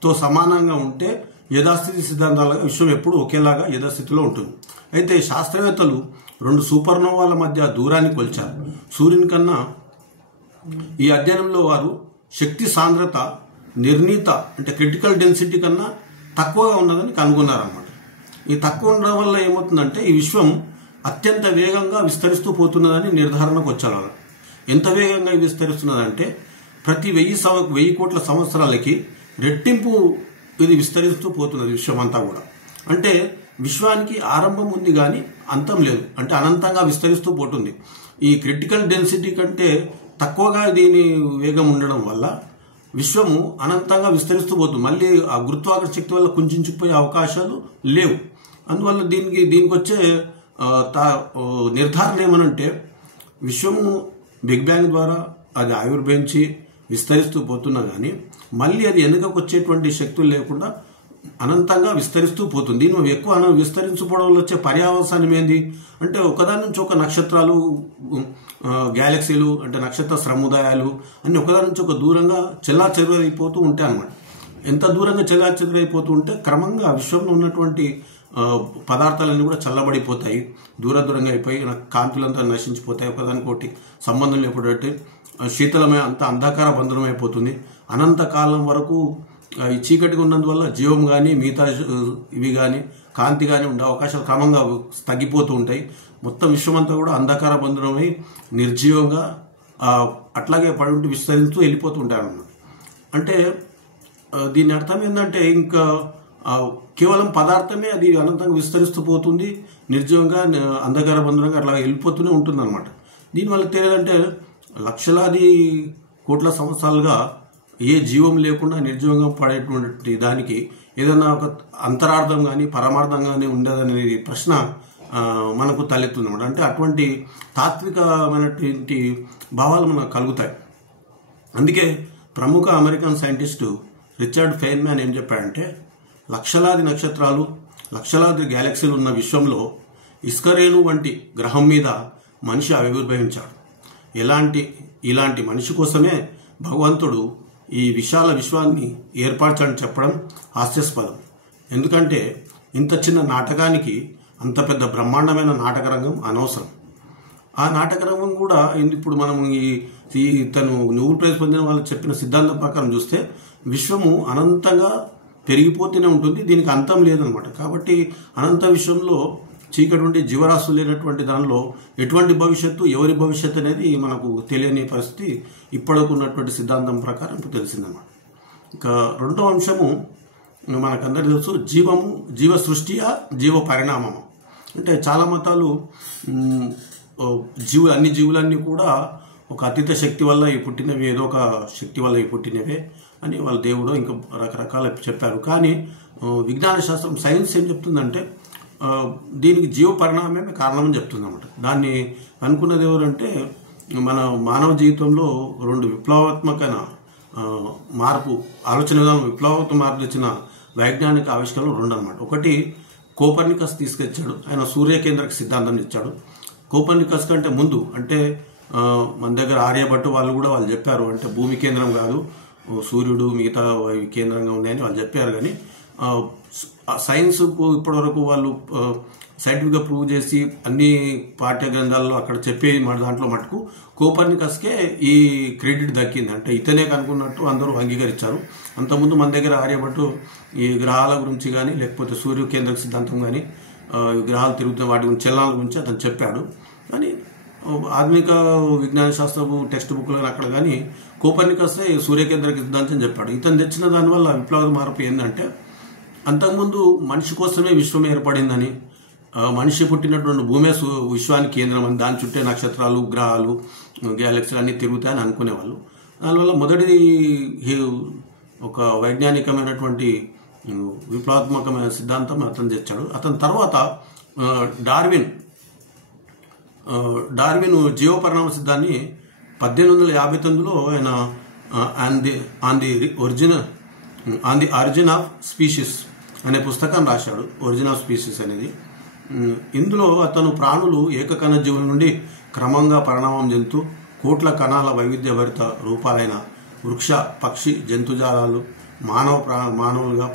తో సమానంగా ఉంటే యథాస్థితి సిద్ధాంతాలుగా విశ్వం ఎప్పుడు ఒకేలాగా యథాస్థితిలో ఉంటుంది. అయితే శాస్త్రవేత్తలు 2 సూపర్నోవాల మధ్య దూరాన్ని కొలిచారు. సూర్యుని కన్నా ఈ అధ్యయనంలో వారు శక్తి సాంద్రత నిర్ణీత అంటే క్రిటికల్ డెన్సిటీ కన్నా తక్కువగా ఉన్నదని కనుగొన్నారన్నమాట. ఈ తక్కువ ఉండడం వల్ల ఏమవుతుందంటే ఈ విశ్వం అత్యంత వేగంగా విస్తరిస్తూ పోతున్నదని నిర్ధారణకు వచ్చారు. ఎంత వేగంగా విస్తరిస్తున్నదంటే ప్రతి 1000 కోట్ల సంవత్సరాలకి రెట్టింపు ఇది విస్తరిస్తూ పోతున్నది విశ్వం అంతా కూడా. అంటే విశ్వానికి ఆరంభం ఉంది కానీ అంతం లేదు, అంటే అనంతంగా విస్తరిస్తూ పోతుంది. ఈ క్రిటికల్ డెన్సిటీ కంటే తక్కువగా దీని వేగం ఉండడం వల్ల విశ్వము అనంతంగా విస్తరిస్తూ పోతుంది. మళ్ళీ ఆ గురుత్వాకర్షణ శక్తి వల్ల కుంచుకుపోయే అవకాశాలు లేవు. అందువల్ల దీనికి వచ్చే నిర్ధారణ ఏమనంటే విశ్వము బిగ్ బ్యాంగ్ ద్వారా అది ఆవిర్భవించి విస్తరిస్తూ పోతున్నా కానీ మళ్ళీ అది వెనుకకు వచ్చేటువంటి శక్తులు లేకుండా అనంతంగా విస్తరిస్తూ పోతుంది. దీని ఎక్కువ విస్తరించుకోవడం వల్ల వచ్చే పర్యావసానం ఏంది అంటే ఒకదాని నుంచి ఒక నక్షత్రాలు, గ్యాలక్సీలు అంటే నక్షత్ర సముదాయాలు అన్ని ఒకదాని నుంచి ఒక దూరంగా చెల్లాచెదురైపోతూ ఉంటాయి అన్నమాట. ఎంత దూరంగా చెల్లాచెదురైపోతూ ఉంటే క్రమంగా విశ్వంలో ఉన్నటువంటి పదార్థాలన్నీ కూడా చల్లబడిపోతాయి, దూరంగా అయిపోయి కాంతులంతా నశించిపోతాయి, ఒకదానికొకటి సంబంధం లేకపోతే శీతలమే అంత అంధకార బంధనం అయిపోతుంది. అనంతకాలం వరకు ఈ చీకటిగా ఉన్నందువల్ల జీవం కానీ మిగతా ఇవి కానీ కాంతి కానీ ఉండే అవకాశాలు క్రమంగా తగ్గిపోతూ ఉంటాయి. మొత్తం విశ్వమంతా కూడా అంధకార బంధనమై నిర్జీవంగా అట్లాగే పడి విస్తరిస్తూ వెళ్ళిపోతూ ఉంటాయి అన్నమాట. అంటే దీని అర్థం ఏంటంటే ఇంకా కేవలం పదార్థమే అది అనంతంగా విస్తరిస్తూ పోతుంది, నిర్జీవంగా అంధకార బంధనంగా అట్లా వెళ్ళిపోతూనే ఉంటుంది అనమాట. దీనివల్ల తెలియదంటే లక్షలాది కోట్ల సంవత్సరాలుగా ఏ జీవం లేకుండా నిర్జీవంగా పడేటువంటి దానికి ఏదైనా ఒక అంతరార్థం కానీ పరమార్థం కానీ ఉండదనే ప్రశ్న మనకు తలెత్తుంది అనమాట. అంటే అటువంటి తాత్వికమైనటువంటి భావాలు మనకు కలుగుతాయి. అందుకే ప్రముఖ అమెరికన్ సైంటిస్టు రిచర్డ్ ఫెయిన్మ్యాన్ ఏం చెప్పాడంటే లక్షలాది నక్షత్రాలు, లక్షలాది గ్యాలక్సీలు ఉన్న విశ్వంలో ఇస్కరేణు వంటి గ్రహం మీద మనిషి ఆవిర్భవించాడు. ఇలాంటి మనిషి కోసమే భగవంతుడు ఈ విశాల విశ్వాన్ని ఏర్పరచని చెప్పడం హాస్యాస్పదం. ఎందుకంటే ఇంత చిన్న నాటకానికి అంత పెద్ద బ్రహ్మాండమైన నాటక రంగం అనవసరం. ఆ నాటక రంగం కూడా ఇప్పుడు మనం తను నోబెల్ ప్రైజ్ పొందిన వాళ్ళు చెప్పిన సిద్ధాంతం ప్రకారం చూస్తే విశ్వము అనంతంగా పెరిగిపోతూనే ఉంటుంది, దీనికి అంతం లేదనమాట. కాబట్టి అనంత విశ్వంలో చీకటి ఉండి జీవరాశులు లేనటువంటి దానిలో ఎటువంటి భవిష్యత్తు, ఎవరి భవిష్యత్తు అనేది మనకు తెలియని పరిస్థితి ఇప్పటికున్నటువంటి సిద్ధాంతం ప్రకారం తెలిసిందన్నమాట. ఇక రెండో అంశము మనకందరికీ తెలుసు, జీవ సృష్టియా జీవ పరిణామము. అంటే చాలా మతాలు అన్ని జీవులన్నీ కూడా ఒక అతీత శక్తి వల్ల ఈ పుట్టినవి, ఏదో ఒక శక్తి వల్ల ఈ పుట్టినవే అని వాళ్ళ దేవుడు ఇంకా రకరకాల చెప్పారు. కానీ విజ్ఞాన శాస్త్రం, సైన్స్ ఏం చెప్తుందంటే దీనికి జీవ పరిణామమే కారణమని చెప్తుంది అన్నమాట. దాన్ని అనుకున్నది ఎవరంటే మన మానవ జీవితంలో రెండు విప్లవాత్మకమైన మార్పు, ఆలోచన విధానం విప్లవాత్మక మార్పు తెచ్చిన వైజ్ఞానిక ఆవిష్కరణలు రెండు అన్నమాట. ఒకటి కోపర్నికస్ తీసుకొచ్చాడు, ఆయన సూర్యకేంద్రక సిద్ధాంతం ఇచ్చాడు. కోపర్నికస్ కంటే ముందు అంటే మన దగ్గర ఆర్యభట్టు వాళ్ళు కూడా వాళ్ళు చెప్పారు, అంటే భూమి కేంద్రం కాదు సూర్యుడు మిగతా కేంద్రంగా ఉన్నాయని వాళ్ళు చెప్పారు. కానీ సైన్స్ ఇప్పటివరకు వాళ్ళు సైంటిఫిక్గా ప్రూవ్ చేసి అన్ని పాఠ్య గ్రంథాల్లో అక్కడ చెప్పే దాంట్లో మటుకు కోపర్నికస్కే ఈ క్రెడిట్ దక్కింది. అంటే ఇతనే కనుక్కున్నట్టు అందరూ అంగీకరించారు. అంతకుముందు మన దగ్గర ఆర్యభట్టు ఈ గ్రహాల గురించి కానీ లేకపోతే సూర్య కేంద్రక సిద్ధాంతం కానీ గ్రహాలు తిరుగుతున్న వాటి గురించి చలనాల గురించి అతను చెప్పాడు. కానీ ఆధునిక విజ్ఞాన శాస్త్రపు టెక్స్ట్ బుక్లో అక్కడ కానీ కోపర్నికస్ సూర్యకేంద్రక సిద్ధాంతం చెప్పాడు. ఇతను తెచ్చిన దానివల్ల విప్లవ మార్పు ఏంటంటే అంతకుముందు మనిషి కోసమే విశ్వం ఏర్పడిందని, మనిషి పుట్టినటువంటి భూమే విశ్వానికి కేంద్రం అని, దాని చుట్టే నక్షత్రాలు, గ్రహాలు, గ్యాలక్సీలు అన్నీ తిరుగుతాయని అనుకునేవాళ్ళు. దానివల్ల మొదటిది ఒక వైజ్ఞానికమైనటువంటి విప్లవాత్మకమైన సిద్ధాంతం అతను తెచ్చాడు. అతని తర్వాత డార్విన్ జీవపరిణామ సిద్ధాన్ని 1859లో ఆయన on the origin of species అనే పుస్తకాన్ని రాశాడు. ఒరిజిన్ ఆఫ్ స్పీషీస్ అనేది. ఇందులో అతను ప్రాణులు ఏకకణ జీవుల నుండి క్రమంగా పరిణామం చెందుతూ కోట్ల కణాల వైవిధ్యభరిత రూపాలైన వృక్ష, పక్షి, జంతుజాలాలు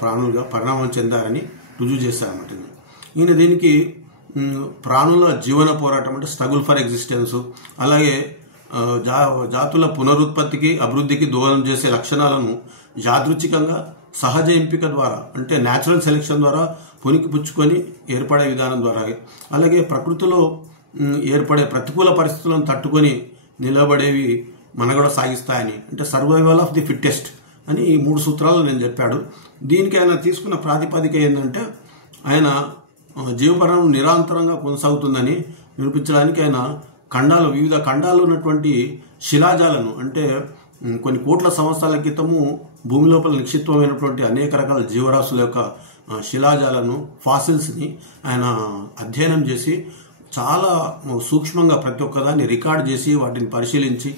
ప్రాణులుగా పరిణామం చెందారని రుజువు చేశారన్నమాట. ఈయన దీనికి ప్రాణుల జీవన పోరాటం అంటే స్ట్రగుల్ ఫర్ ఎగ్జిస్టెన్స్, అలాగే జాతుల పునరుత్పత్తికి అభివృద్ధికి దోహదం చేసే లక్షణాలను యాదృచ్ఛికంగా సహజ ఎంపిక ద్వారా అంటే న్యాచురల్ సెలెక్షన్ ద్వారా పుణికిపుచ్చుకొని ఏర్పడే విధానం ద్వారా, అలాగే ప్రకృతిలో ఏర్పడే ప్రతికూల పరిస్థితులను తట్టుకొని నిలబడేవి మనగడ సాగిస్తాయని, అంటే సర్వైవల్ ఆఫ్ ది ఫిట్టెస్ట్ అని ఈ 3 సూత్రాలు నేను చెప్పాడు. దీనికి ఆయన తీసుకున్న ప్రాతిపదిక ఏంటంటే ఆయన జీవపరిణామం నిరంతరంగా కొనసాగుతుందని నిరూపించడానికి ఆయన వివిధ ఖండాల్లో ఉన్నటువంటి శిలాజాలను అంటే కొన్ని కోట్ల సంవత్సరాల క్రితము భూమి లోపల నిక్షిప్తమైనటువంటి అనేక రకాల జీవరాశుల యొక్క శిలాజాలను, ఫాసిల్స్ని ఆయన అధ్యయనం చేసి చాలా సూక్ష్మంగా ప్రతి ఒక్కదాన్ని రికార్డ్ చేసి వాటిని పరిశీలించి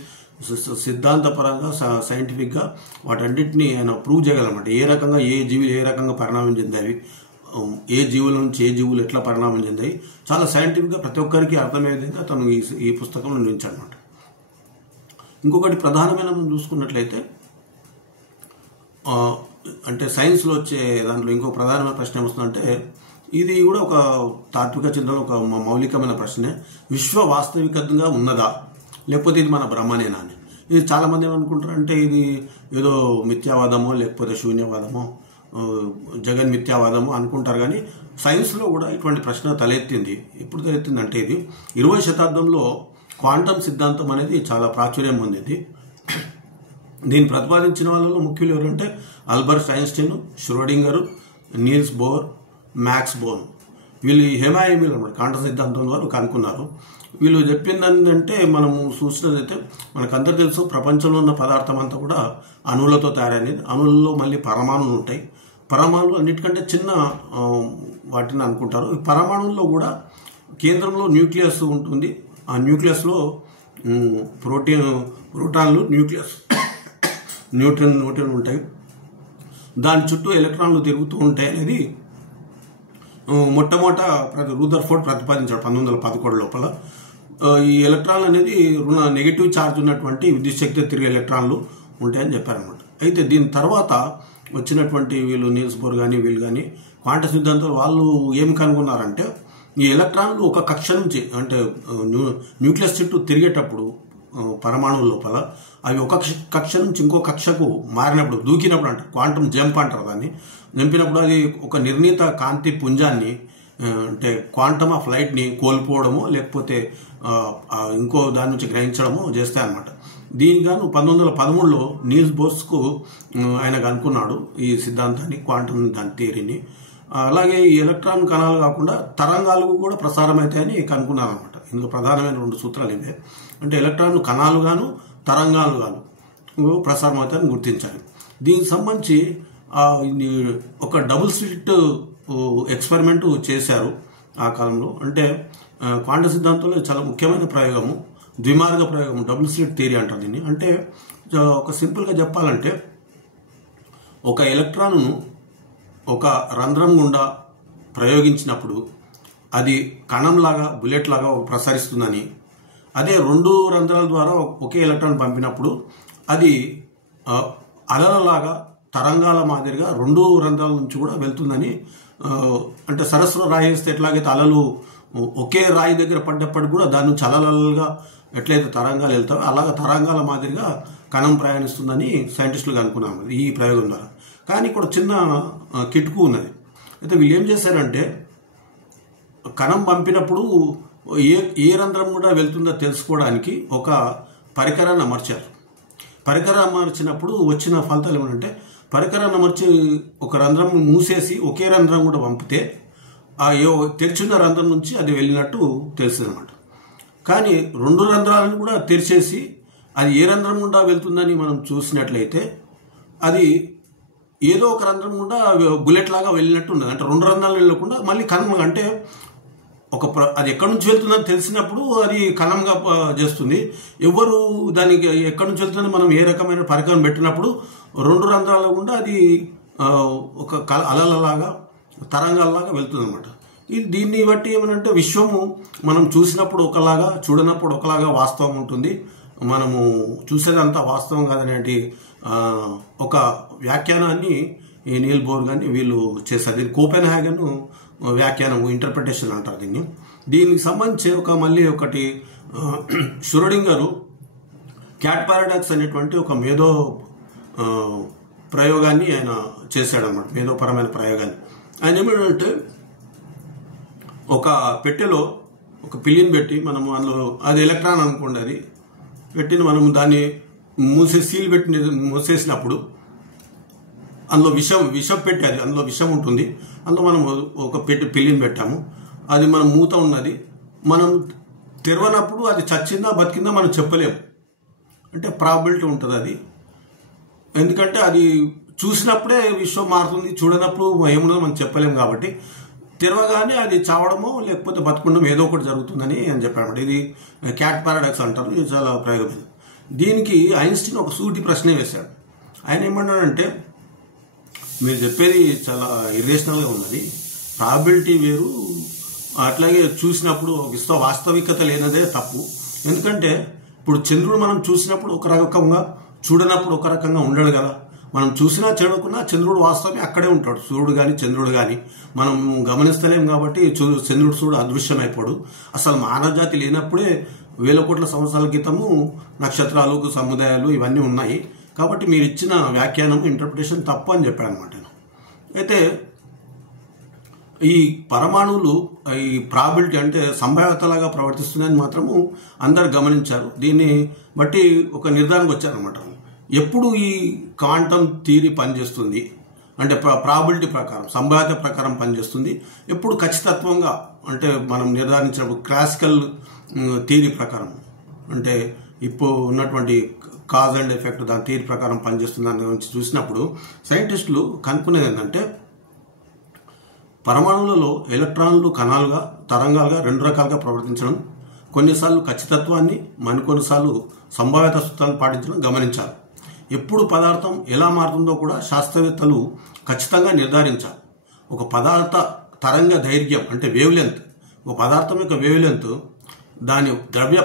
సిద్ధాంతపరంగా సైంటిఫిక్గా వాటన్నిటిని ఆయన ప్రూవ్ చేయగలమాట. ఏ రకంగా ఏ జీవులు ఏ రకంగా పరిణామం చెందాయి, ఏ జీవుల నుంచి ఏ జీవులు ఎట్లా పరిణామం చెందాయి, చాలా సైంటిఫిక్గా ప్రతి ఒక్కరికి అర్థమయ్యే విధంగా తను ఈ పుస్తకంలో నిర్మించాడనమాట. ఇంకొకటి ప్రధానమైన మనం చూసుకున్నట్లయితే అంటే సైన్స్లో వచ్చే దాంట్లో ఇంకో ప్రధానమైన ప్రశ్న ఏమొస్తుందంటే, ఇది కూడా ఒక తాత్విక చింతన ఒక మౌలికమైన ప్రశ్నే. విశ్వ వాస్తవికంగా ఉన్నదా, లేకపోతే ఇది మన బ్రహ్మనేనా అని. ఇది చాలామంది ఏమనుకుంటారంటే ఇది ఏదో మిథ్యావాదమో లేకపోతే శూన్యవాదమో జగన్ మిథ్యావాదమో అనుకుంటారు. కానీ సైన్స్లో కూడా ఇటువంటి ప్రశ్న తలెత్తింది. ఎప్పుడు తలెత్తిందంటే ఇది 20వ శతాబ్దంలో క్వాంటమ్ సిద్ధాంతం అనేది చాలా ప్రాచుర్యం పొందింది. దీన్ని ప్రతిపాదించిన వాళ్ళలో ముఖ్యులు ఎవరంటే Albert Einstein, Schrodinger, Niels Bohr, Max Born. వీళ్ళు హేమాయిమీలు అన్నమాట క్వాంటమ్ సిద్ధాంతం ద్వారా కనుక్కున్నారు. వీళ్ళు చెప్పింది ఏంటంటే, మనము చూసినదైతే మనకందరూ తెలుసు, ప్రపంచంలో ఉన్న పదార్థం అంతా కూడా అణువులతో తయారైనది. అణువుల్లో మళ్ళీ పరమాణువులు ఉంటాయి. పరమాణువులు అన్నిటికంటే చిన్న వాటిని అనుకుంటారు. ఈ పరమాణువుల్లో కూడా కేంద్రంలో న్యూక్లియస్ ఉంటుంది. ఆ న్యూక్లియస్లో ప్రోటాన్లు, న్యూట్రాన్ ఉంటాయి. దాని చుట్టూ ఎలక్ట్రాన్లు తిరుగుతూ ఉంటాయి అనేది మొట్టమొదట రూదర్ఫోర్డ్ ప్రతిపాదించాడు 1911 లోపల. ఈ ఎలక్ట్రాన్లు అనేది నెగిటివ్ ఛార్జ్ ఉన్నటువంటి విద్యుత్ శక్తి తిరిగే ఎలక్ట్రాన్లు ఉంటాయని చెప్పారనమాట. అయితే దీని తర్వాత వచ్చినటువంటి వీళ్ళు నీల్స్ బోర్ కానీ వీళ్ళు కానీ క్వాంటమ్ సిద్ధాంతం వాళ్ళు ఏం కనుగొన్నారంటే, ఈ ఎలక్ట్రాన్లు ఒక కక్ష నుంచి అంటే న్యూక్లియస్ చుట్టూ తిరిగేటప్పుడు పరమాణువుల లోపల అవి ఒక కక్ష నుంచి ఇంకో కక్షకు మారినప్పుడు, దూకినప్పుడు అంటారు, క్వాంటమ్ జంప్ అంటారు దాన్ని. జంపినప్పుడు అది ఒక నిర్ణీత కాంతి పుంజాన్ని అంటే క్వాంటమ్ ఆఫ్ లైట్ని కోల్పోవడమో లేకపోతే ఇంకో దాని నుంచి గ్రహించడమో చేస్తాయన్నమాట. దీనిగాను 1913లో నీల్స్ బోర్స్కు ఆయన కనుక్కున్నాడు ఈ సిద్ధాంతాన్ని, క్వాంటమ్ దాని థియరీని. అలాగే ఈ ఎలక్ట్రాన్ కణాలు కాకుండా తరంగాలు కూడా ప్రసారం అవుతాయని కనుక్కున్నారు అనమాట. ఇందులో ప్రధానమైన 2 సూత్రాలు ఇవే. అంటే ఎలక్ట్రాన్లు కణాలు గాను తరంగాలు గాను ప్రసారం అవుతాయని గుర్తించాలి. దీనికి సంబంధించి ఒక డబుల్ స్లిట్ ఎక్స్పెరిమెంట్ చేశారు ఆ కాలంలో. అంటే క్వాంటమ్ సిద్ధాంతంలో చాలా ముఖ్యమైన ప్రయోగము, ద్విమార్గ ప్రయోగం, డబుల్ స్లిట్ థియరీ అంటారు దీన్ని. అంటే ఒక సింపుల్గా చెప్పాలంటే, ఒక ఎలక్ట్రాన్ను ఒక రంధ్రం గుండా ప్రయోగించినప్పుడు అది కణంలాగా బుల్లెట్ లాగా ప్రసరిస్తుందని, అదే 2 రంధ్రాల ద్వారా ఒకే ఎలక్ట్రాన్ పంపినప్పుడు అది అలలలాగా తరంగాల మాదిరిగా 2 రంధ్రాల నుంచి కూడా వెళ్తుందని. అంటే సరస్సులో రాయి వేస్తే ఎట్లాగైతే అలలు ఒకే రాయి దగ్గర పడ్డప్పటికి కూడా దాని నుంచి అలలగా ఎట్లయితే తరంగాలు వెళ్తావో అలాగా తరంగాల మాదిరిగా కణం ప్రయాణిస్తుందని సైంటిస్టులు అనుకున్నాను ఈ ప్రయోగం ద్వారా. కానీ ఇక్కడ చిన్న కిటుకు ఉన్నది. అయితే వీళ్ళు ఏం చేశారంటే, కణం పంపినప్పుడు ఏ రంధ్రం కూడా వెళ్తుందో తెలుసుకోవడానికి ఒక పరికరాన్ని అమర్చారు. పరికరం అమర్చినప్పుడు వచ్చిన ఫలితాలు ఏమంటే, పరికరాన్ని అమర్చి ఒక రంధ్రం మూసేసి ఒకే రంధ్రం కూడా పంపితే ఆ తెరిచిన రంధ్రం నుంచి అది వెళ్ళినట్టు తెలుస్తుంది అనమాట. కానీ 2 రంధ్రాలను కూడా తెరిచేసి అది ఏ రంధ్రం గుండా వెళ్తుందని మనం చూసినట్లయితే అది ఏదో ఒక రంధ్రం గుండా బుల్లెట్ లాగా వెళ్ళినట్టు ఉండదు. అంటే 2 రంధ్రాలు వెళ్ళకుండా మళ్ళీ కణం, అంటే అది ఎక్కడి నుంచి వెళ్తుందని తెలిసినప్పుడు అది కణంగా చేస్తుంది. ఎవరు దానికి ఎక్కడి నుంచి వెళ్తుందని మనం ఏ రకమైన పరికరం పెట్టినప్పుడు 2 రంధ్రాల గుండా అది ఒక అలలలాగా తరంగాలలాగా వెళ్తుంది అనమాట. దీన్ని బట్టి ఏమనంటే, విశ్వము మనం చూసినప్పుడు ఒకలాగా చూడనప్పుడు ఒకలాగా వాస్తవం ఉంటుంది, మనము చూసేదంతా వాస్తవం కాదనేటి ఒక వ్యాఖ్యానాన్ని ఈ నీల్ బోర్ కానీ వీళ్ళు చేశారు. దీన్ని కోపెన్హాగన్ వ్యాఖ్యానం, ఇంటర్ప్రిటేషన్ అంటారు దీన్ని. దీనికి సంబంధించి మళ్ళీ ఒకటి ష్రోడింగరు క్యాట్ పారాడాక్స్ అనేటువంటి ఒక మేధో ప్రయోగాన్ని ఆయన చేశాడనమాట, మేధోపరమైన ప్రయోగాన్ని. ఆయన ఏమిటంటే, ఒక పెట్టెలో ఒక పిల్లిని పెట్టి మనము అందులో, అది ఎలక్ట్రాన్ అనుకోండి, అది పెట్టిన మనం దాన్ని సీల్ పెట్టి మూసేసినప్పుడు అందులో విషం పెట్టి, అది అందులో విషం ఉంటుంది, అందులో మనం ఒక పిల్లిని పెట్టాము, అది మనం మూత ఉన్నది, మనం తెరవనప్పుడు అది చచ్చిందా బతికిందా మనం చెప్పలేము. అంటే ప్రాబిలిటీ ఉంటుంది అది, ఎందుకంటే అది చూసినప్పుడే విశ్వం మారుతుంది, చూడనప్పుడు ఏమున్నదో మనం చెప్పలేము. కాబట్టి తెరవగానే అది చావడమో లేకపోతే బతుకుండడం ఏదో ఒకటి జరుగుతుందని అని చెప్పారన్నమాట. ఇది క్యాట్ పారాడాక్స్ అంటారు. ఇది చాలా ప్రయోగమైంది. దీనికి ఐన్స్టీన్ ఒక సూటి ప్రశ్న వేశాడు. ఆయన ఏమన్నాడంటే, మీరు చెప్పేది చాలా ఇర్రేషనల్గా ఉన్నది, ప్రాబిలిటీ వేరు, అట్లాగే చూసినప్పుడు వాస్తవికత లేనదే తప్పు. ఎందుకంటే ఇప్పుడు చంద్రుడు మనం చూసినప్పుడు ఒక రకంగా, చూడనప్పుడు ఒక రకంగా ఉండడు కదా. మనం చూసినా చూడకున్నా చంద్రుడు వాస్తవమే అక్కడే ఉంటాడు. సూర్యుడు కానీ చంద్రుడు కానీ మనం గమనిస్తలేం కాబట్టి చంద్రుడు అదృశ్యమైపోడు. అసలు మానవ జాతి లేనప్పుడే వేల కోట్ల సంవత్సరాల క్రితము నక్షత్రాలు, సముదాయాలు ఇవన్నీ ఉన్నాయి. కాబట్టి మీరు ఇచ్చిన వ్యాఖ్యానం, ఇంటర్ప్రిటేషన్ తప్పు అని చెప్పాడు అనమాట. అయితే ఈ పరమాణువులు ఈ ప్రాబిలిటీ అంటే సంభావ్యతలాగా ప్రవర్తిస్తున్నాయని మాత్రము అందరు గమనించారు. దీన్ని బట్టి ఒక నిర్ధారణకు వచ్చారనమాట. ఎప్పుడు ఈ క్వాంటం థియరీ పనిచేస్తుంది అంటే ప్రాబిలిటీ ప్రకారం, సంభావ్యత ప్రకారం పనిచేస్తుంది, ఎప్పుడు ఖచ్చితత్వంగా అంటే మనం నిర్ధారించినప్పుడు క్లాసికల్ థియరీ ప్రకారం, అంటే ఇప్పుడు ఉన్నటువంటి కాజ్ అండ్ ఎఫెక్ట్ దాని థియరీ ప్రకారం పనిచేస్తుంది దాని గురించి చూసినప్పుడు సైంటిస్టులు కనుక్కునేది ఏంటంటే, పరమాణువులలో ఎలక్ట్రాన్లు కణాలుగా, తరంగాలుగా రెండు రకాలుగా ప్రవర్తించడం, కొన్నిసార్లు ఖచ్చితత్వాన్ని, మరికొన్నిసార్లు సంభావ్యత సూత్రాలను పాటించడం గమనించాలి. ఎప్పుడు పదార్థం ఎలా మారుతుందో కూడా శాస్త్రవేత్తలు ఖచ్చితంగా నిర్ధారించాలి. ఒక పదార్థ తరంగ దైర్ఘ్యం అంటే వేవ్ లెంత్, ఒక పదార్థం యొక్క వేవ్ లెంత్ దాని ద్రవ్య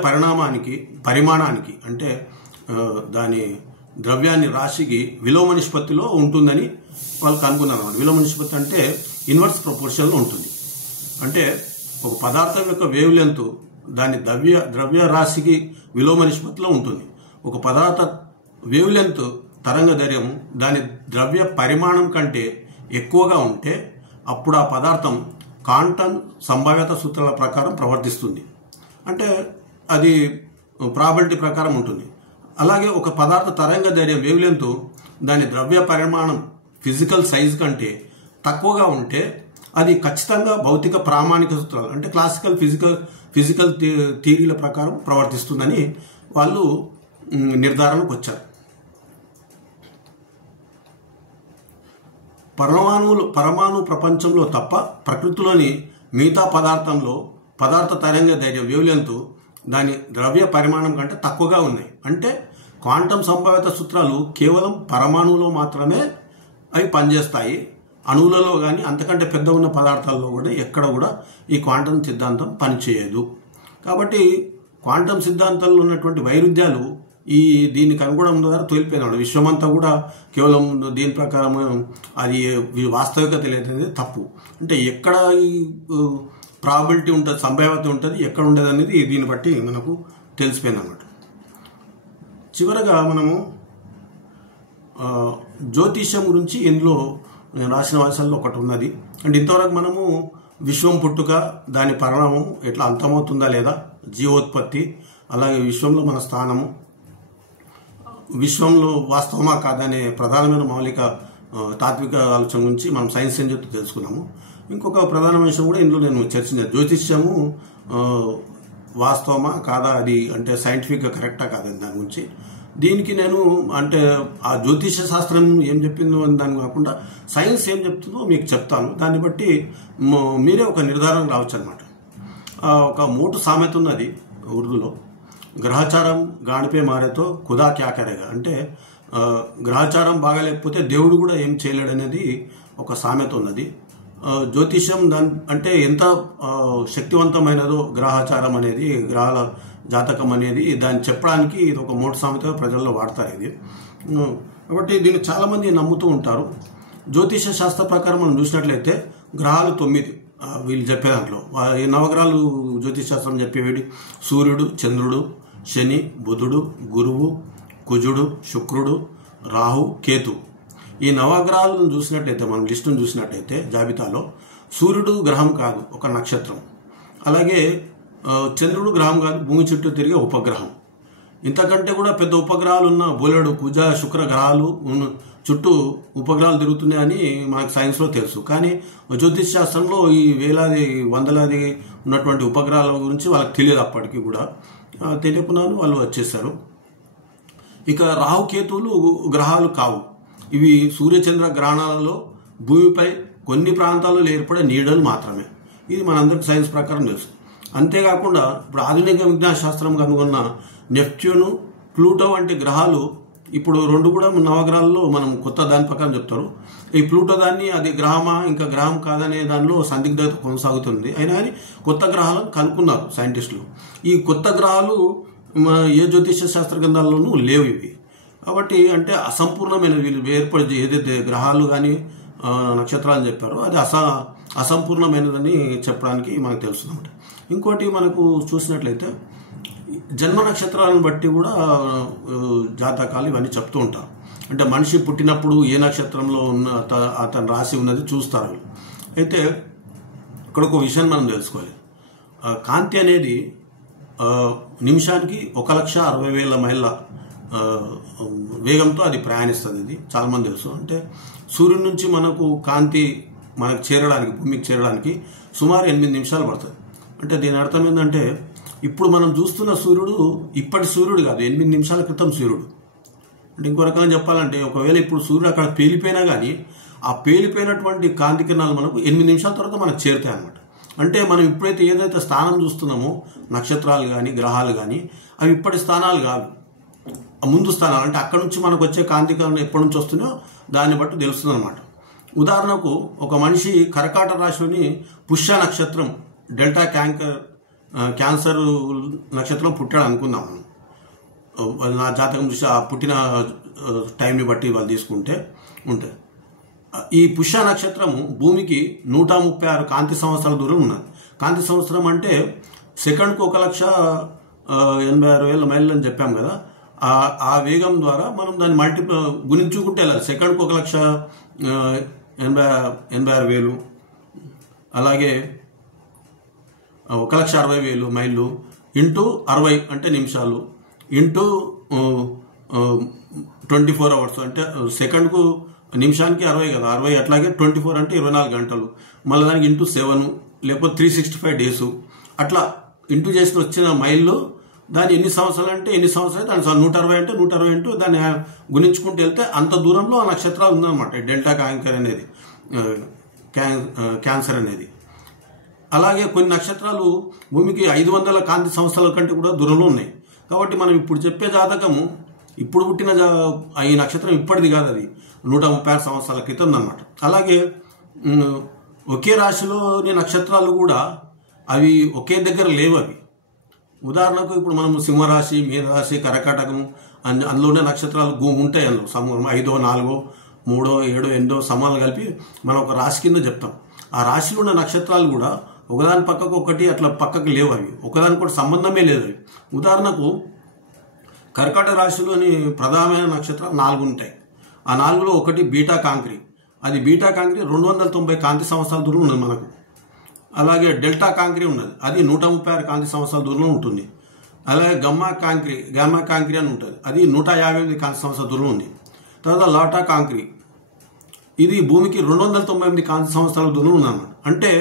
పరిమాణానికి అంటే దాని ద్రవ్యాన్ని రాశికి విలోమ నిష్పత్తిలో ఉంటుందని వాళ్ళు కనుగొన్నారు. విలోమ నిష్పత్తి అంటే ఇన్వర్స్ ప్రపోర్షన్లో ఉంటుంది. అంటే ఒక పదార్థం యొక్క వేవ్ లెంత్ దాని ద్రవ్య రాశికి విలోమ నిష్పత్తిలో ఉంటుంది. ఒక పదార్థ వేవ్ లెంత్ తరంగ దైర్ఘ్యం దాని ద్రవ్య పరిమాణం కంటే ఎక్కువగా ఉంటే అప్పుడు ఆ పదార్థం క్వాంటం సంభావ్యత సూత్రాల ప్రకారం ప్రవర్తిస్తుంది. అంటే అది ప్రాబిలిటీ ప్రకారం ఉంటుంది. అలాగే ఒక పదార్థ తరంగ దైర్ఘ్యం వేవ్ లెంత్ దాని ద్రవ్య పరిమాణం ఫిజికల్ సైజ్ కంటే తక్కువగా ఉంటే అది ఖచ్చితంగా భౌతిక ప్రామాణిక సూత్రాలు అంటే క్లాసికల్ ఫిజికల్ థియరీల ప్రకారం ప్రవర్తిస్తుందని వాళ్ళు నిర్ధారణకు వచ్చారు. పరమాణు ప్రపంచంలో తప్ప ప్రకృతిలోని మిగతా పదార్థంలో పదార్థ తరంగ దైర్ఘ్యం వేవ్ లెంత్ దాని ద్రవ్య పరిమాణం కంటే తక్కువగా ఉన్నాయి. అంటే క్వాంటం సంభావ్యత సూత్రాలు కేవలం పరమాణువులో మాత్రమే అవి పనిచేస్తాయి. అణువులలో కానీ అంతకంటే పెద్ద ఉన్న పదార్థాల్లో కూడా ఎక్కడ కూడా ఈ క్వాంటం సిద్ధాంతం పనిచేయదు. కాబట్టి క్వాంటం సిద్ధాంతాల్లో ఉన్నటువంటి వైరుధ్యాలు దీనికి అనుగుణం ద్వారా తోలిపోయినాడు. విశ్వమంతా కూడా కేవలం దీని ప్రకారం అది వాస్తవికత లేదనేది తప్పు. అంటే ఎక్కడ ఈ ప్రాబిలిటీ ఉంటుంది, సంభావ్యత ఉంటుంది, ఎక్కడ ఉండదు అనేది దీన్ని బట్టి మనకు తెలిసిపోయింది అన్నమాట. చివరగా మనము జ్యోతిష్యం గురించి ఇందులో రాసిన వాసనలో ఒకటి ఉన్నది. అంటే ఇంతవరకు మనము విశ్వం పుట్టుక, దాని పరిణామం ఎట్లా అంతమవుతుందా లేదా, జీవోత్పత్తి, అలాగే విశ్వంలో మన స్థానము, విశ్వంలో వాస్తవమా కాదనే ప్రధానమైన మౌలిక తాత్విక ఆలోచన గురించి మనం సైన్స్ ఏం చెప్తూ తెలుసుకున్నాము. ఇంకొక ప్రధానమైన విషయం కూడా ఇందులో నేను చర్చించాను. జ్యోతిష్యము వాస్తవమా కాదా, అది అంటే సైంటిఫిక్గా కరెక్టా కాదని దాని గురించి. దీనికి నేను అంటే ఆ జ్యోతిష శాస్త్రం ఏం చెప్పిందో అని దాని కాకుండా సైన్స్ ఏం చెప్తుందో మీకు చెప్తాను. దాన్ని బట్టి మీరే ఒక నిర్ధారణ రావచ్చు అనమాట. ఒక మోటు సామెత ఉన్నది ఉర్దూలో, గ్రహచారం గాడిపే మారేతో ఖుదా క్యా కరేగా, అంటే గ్రహచారం బాగాలేకపోతే దేవుడు కూడా ఏం చేయలేడు అనేది ఒక సామెత ఉన్నది. జ్యోతిష్యం అంటే ఎంత శక్తివంతమైనదో గ్రహచారం అనేది, గ్రహాల జాతకం అనేది దాన్ని చెప్పడానికి ఇది ఒక మోటు సామెతగా ప్రజల్లో వాడతారు ఇది. కాబట్టి దీన్ని చాలామంది నమ్ముతూ ఉంటారు. జ్యోతిష శాస్త్ర ప్రకారం మనం చూసినట్లయితే గ్రహాలు 9 వీళ్ళు చెప్పే దాంట్లో. ఈ నవగ్రహాలు జ్యోతిష శాస్త్రం చెప్పేవి సూర్యుడు, చంద్రుడు, శని, బుధుడు, గురువు, కుజుడు, శుక్రుడు, రాహు, కేతు. ఈ నవగ్రహాలను చూసినట్టయితే, మనం లిస్టును చూసినట్టయితే జాబితాలో సూర్యుడు గ్రహం కాదు, ఒక నక్షత్రం. అలాగే చంద్రుడు గ్రహం కాదు, భూమి చుట్టూ తిరిగే ఉపగ్రహం. ఇంతకంటే కూడా పెద్ద ఉపగ్రహాలు ఉన్న బోలెడు కుజ, శుక్ర గ్రహాలు చుట్టూ ఉపగ్రహాలు తిరుగుతున్నాయని మనకు సైన్స్లో తెలుసు. కానీ జ్యోతిష్ శాస్త్రంలో ఈ వేలాది వందలాది ఉన్నటువంటి ఉపగ్రహాల గురించి వాళ్ళకి తెలియదు. అప్పటికి కూడా తెలియకుండా వాళ్ళు వచ్చేసారు. ఇక రాహుకేతువులు గ్రహాలు కావు. ఇవి సూర్యచంద్ర గ్రహణాలలో భూమిపై కొన్ని ప్రాంతాల్లో ఏర్పడే నీడలు మాత్రమే. ఇది మనందరికి సైన్స్ ప్రకారం తెలుసు. అంతేకాకుండా ఇప్పుడు ఆధునిక విజ్ఞాన శాస్త్రం కనుగొన్న నెప్ట్యూను, ప్లూటో వంటి గ్రహాలు ఇప్పుడు 2 కూడా నవగ్రహాల్లో మనం కొత్త దాని ప్రకారం చెప్తారు. ఈ ప్లూటో దాన్ని అది గ్రహమా ఇంకా గ్రహం కాదనే దానిలో సందిగ్ధత కొనసాగుతుంది. అయినా కానీ కొత్త గ్రహాలను కనుక్కున్నారు సైంటిస్టులు. ఈ కొత్త గ్రహాలు ఏ జ్యోతిష శాస్త్ర గ్రంథాల్లోనూ లేవు ఇవి. కాబట్టి అంటే అసంపూర్ణమైన వీళ్ళు ఏర్పడి ఏదైతే గ్రహాలు కానీ నక్షత్రాలు చెప్పారో అది అసంపూర్ణమైనదని చెప్పడానికి మనకు తెలుస్తుందన్నమాట. ఇంకోటి మనకు చూసినట్లయితే జన్మ నక్షత్రాలను బట్టి కూడా జాతకాలు ఇవన్నీ చెప్తూ ఉంటారు. అంటే మనిషి పుట్టినప్పుడు ఏ నక్షత్రంలో ఉన్న అతను రాసి ఉన్నది చూస్తారు. అయితే ఇక్కడ ఒక విషయం మనం తెలుసుకోవాలి. కాంతి అనేది నిమిషానికి 1,60,000 మైళ్ళ వేగంతో అది ప్రయాణిస్తుంది. ఇది చాలా మంది తెలుసు. అంటే సూర్యుడి నుంచి మనకు కాంతి మనకు చేరడానికి, భూమికి చేరడానికి సుమారు 8 నిమిషాలు పడుతుంది. అంటే దీని అర్థం ఏంటంటే ఇప్పుడు మనం చూస్తున్న సూర్యుడు ఇప్పటి సూర్యుడు కాదు, 8 నిమిషాల క్రితం సూర్యుడు. అంటే ఇంకో రకంగా చెప్పాలంటే ఒకవేళ ఇప్పుడు సూర్యుడు అక్కడ పేలిపోయినా కానీ ఆ పేలిపోయినటువంటి కాంతి కిరణాలు మనకు 8 నిమిషాల తర్వాత మనకు చేరుతాయి అన్నమాట. అంటే మనం ఇప్పుడైతే ఏదైతే స్థానం చూస్తున్నామో నక్షత్రాలు కానీ గ్రహాలు కానీ అవి ఇప్పటి స్థానాలు కాదు, ముందు స్థానాలు. అంటే అక్కడ నుంచి మనకు వచ్చే కాంతి కిరణాలు ఎప్పటి నుంచి వస్తున్నాయో దాన్ని బట్టి తెలుస్తుంది అనమాట. ఉదాహరణకు ఒక మనిషి కర్కాట రాశిలోని పుష్య నక్షత్రం డెల్టా క్యాన్సర్ నక్షత్రం పుట్టాడు అనుకుందాం. మనం నా జాతకం చూసి ఆ పుట్టిన టైంని బట్టి వాళ్ళు తీసుకుంటే ఉంటుంది. ఈ పుష్య నక్షత్రము భూమికి 136 కాంతి సంవత్సరాల దూరం ఉన్నది. కాంతి సంవత్సరం అంటే సెకండ్కు 1,86,000 మైళ్ళు అని చెప్పాం కదా. ఆ వేగం ద్వారా మనం దాన్ని గుణించుకుంటే వెళ్ళాలి. సెకండ్కు 1,86,000 అలాగే 1,60,000 మైళ్ళు ఇంటూ 60 అంటే నిమిషాలు ఇంటూ 24 అవర్స్ అంటే సెకండ్కు నిమిషానికి 60 కదా, 60 అట్లాగే 24 అంటే 24 గంటలు, మళ్ళీ దానికి ఇంటూ 7 లేకపోతే 365 డేస్ అట్లా ఇంటూ చేసిన వచ్చిన మైళ్ళు దాన్ని ఎన్ని సంవత్సరాలు అంటే ఎన్ని సంవత్సరాలు దాని 160 అంటే 160 ఇంటూ దాన్ని గుణించుకుంటూ వెళ్తే అంత దూరంలో ఆ నక్షత్రాలు ఉందన్నమాట. డెల్టా క్యాన్సర్ అనేది. అలాగే కొన్ని నక్షత్రాలు భూమికి 500 కాంతి సంవత్సరాల కంటే కూడా దూరంలో ఉన్నాయి. కాబట్టి మనం ఇప్పుడు చెప్పే జాతకము ఇప్పుడు పుట్టిన ఈ నక్షత్రం ఇప్పటిది కాదు, అది 136 సంవత్సరాల క్రితం అన్నమాట. అలాగే ఒకే రాశిలోని నక్షత్రాలు కూడా అవి ఒకే దగ్గర లేవు. అవి ఉదాహరణకు ఇప్పుడు మనం సింహరాశి, మీనరాశి, కర్కాటకం అందులోనే నక్షత్రాలు ఉంటాయి. అందులో సమూహం 5, 4, 3, 7, 8 సమూహాలు కలిపి మనం ఒక రాశి కింద చెప్తాం. ఆ రాశిలో ఉన్న నక్షత్రాలు కూడా ఒకదాని పక్కకు ఒకటి అట్లా పక్కకు లేవు. అవి ఒకదానికి కూడా సంబంధమే లేదు. అవి ఉదాహరణకు కర్కాటక రాశిలోని ప్రధానమైన నక్షత్రాలు 4 ఉంటాయి. ఆ 4లో ఒకటి బీటా కాంక్రీ. అది బీటా కాంక్రీ 290 కాంతి సంవత్సరాల దూరం ఉన్నది మనకు. అలాగే డెల్టా కాంక్రీ ఉన్నది, అది 136 కాంతి సంవత్సరాల దూరంలో ఉంటుంది. అలాగే గమ్మా కాంక్రీ అని ఉంటుంది, అది 158 కాంతి సంవత్సరాల దూరం ఉంది. తర్వాత లాటా కాంక్రీ, ఇది భూమికి 298 కాంతి సంవత్సరాల దూరం ఉందన్నమాట. అంటే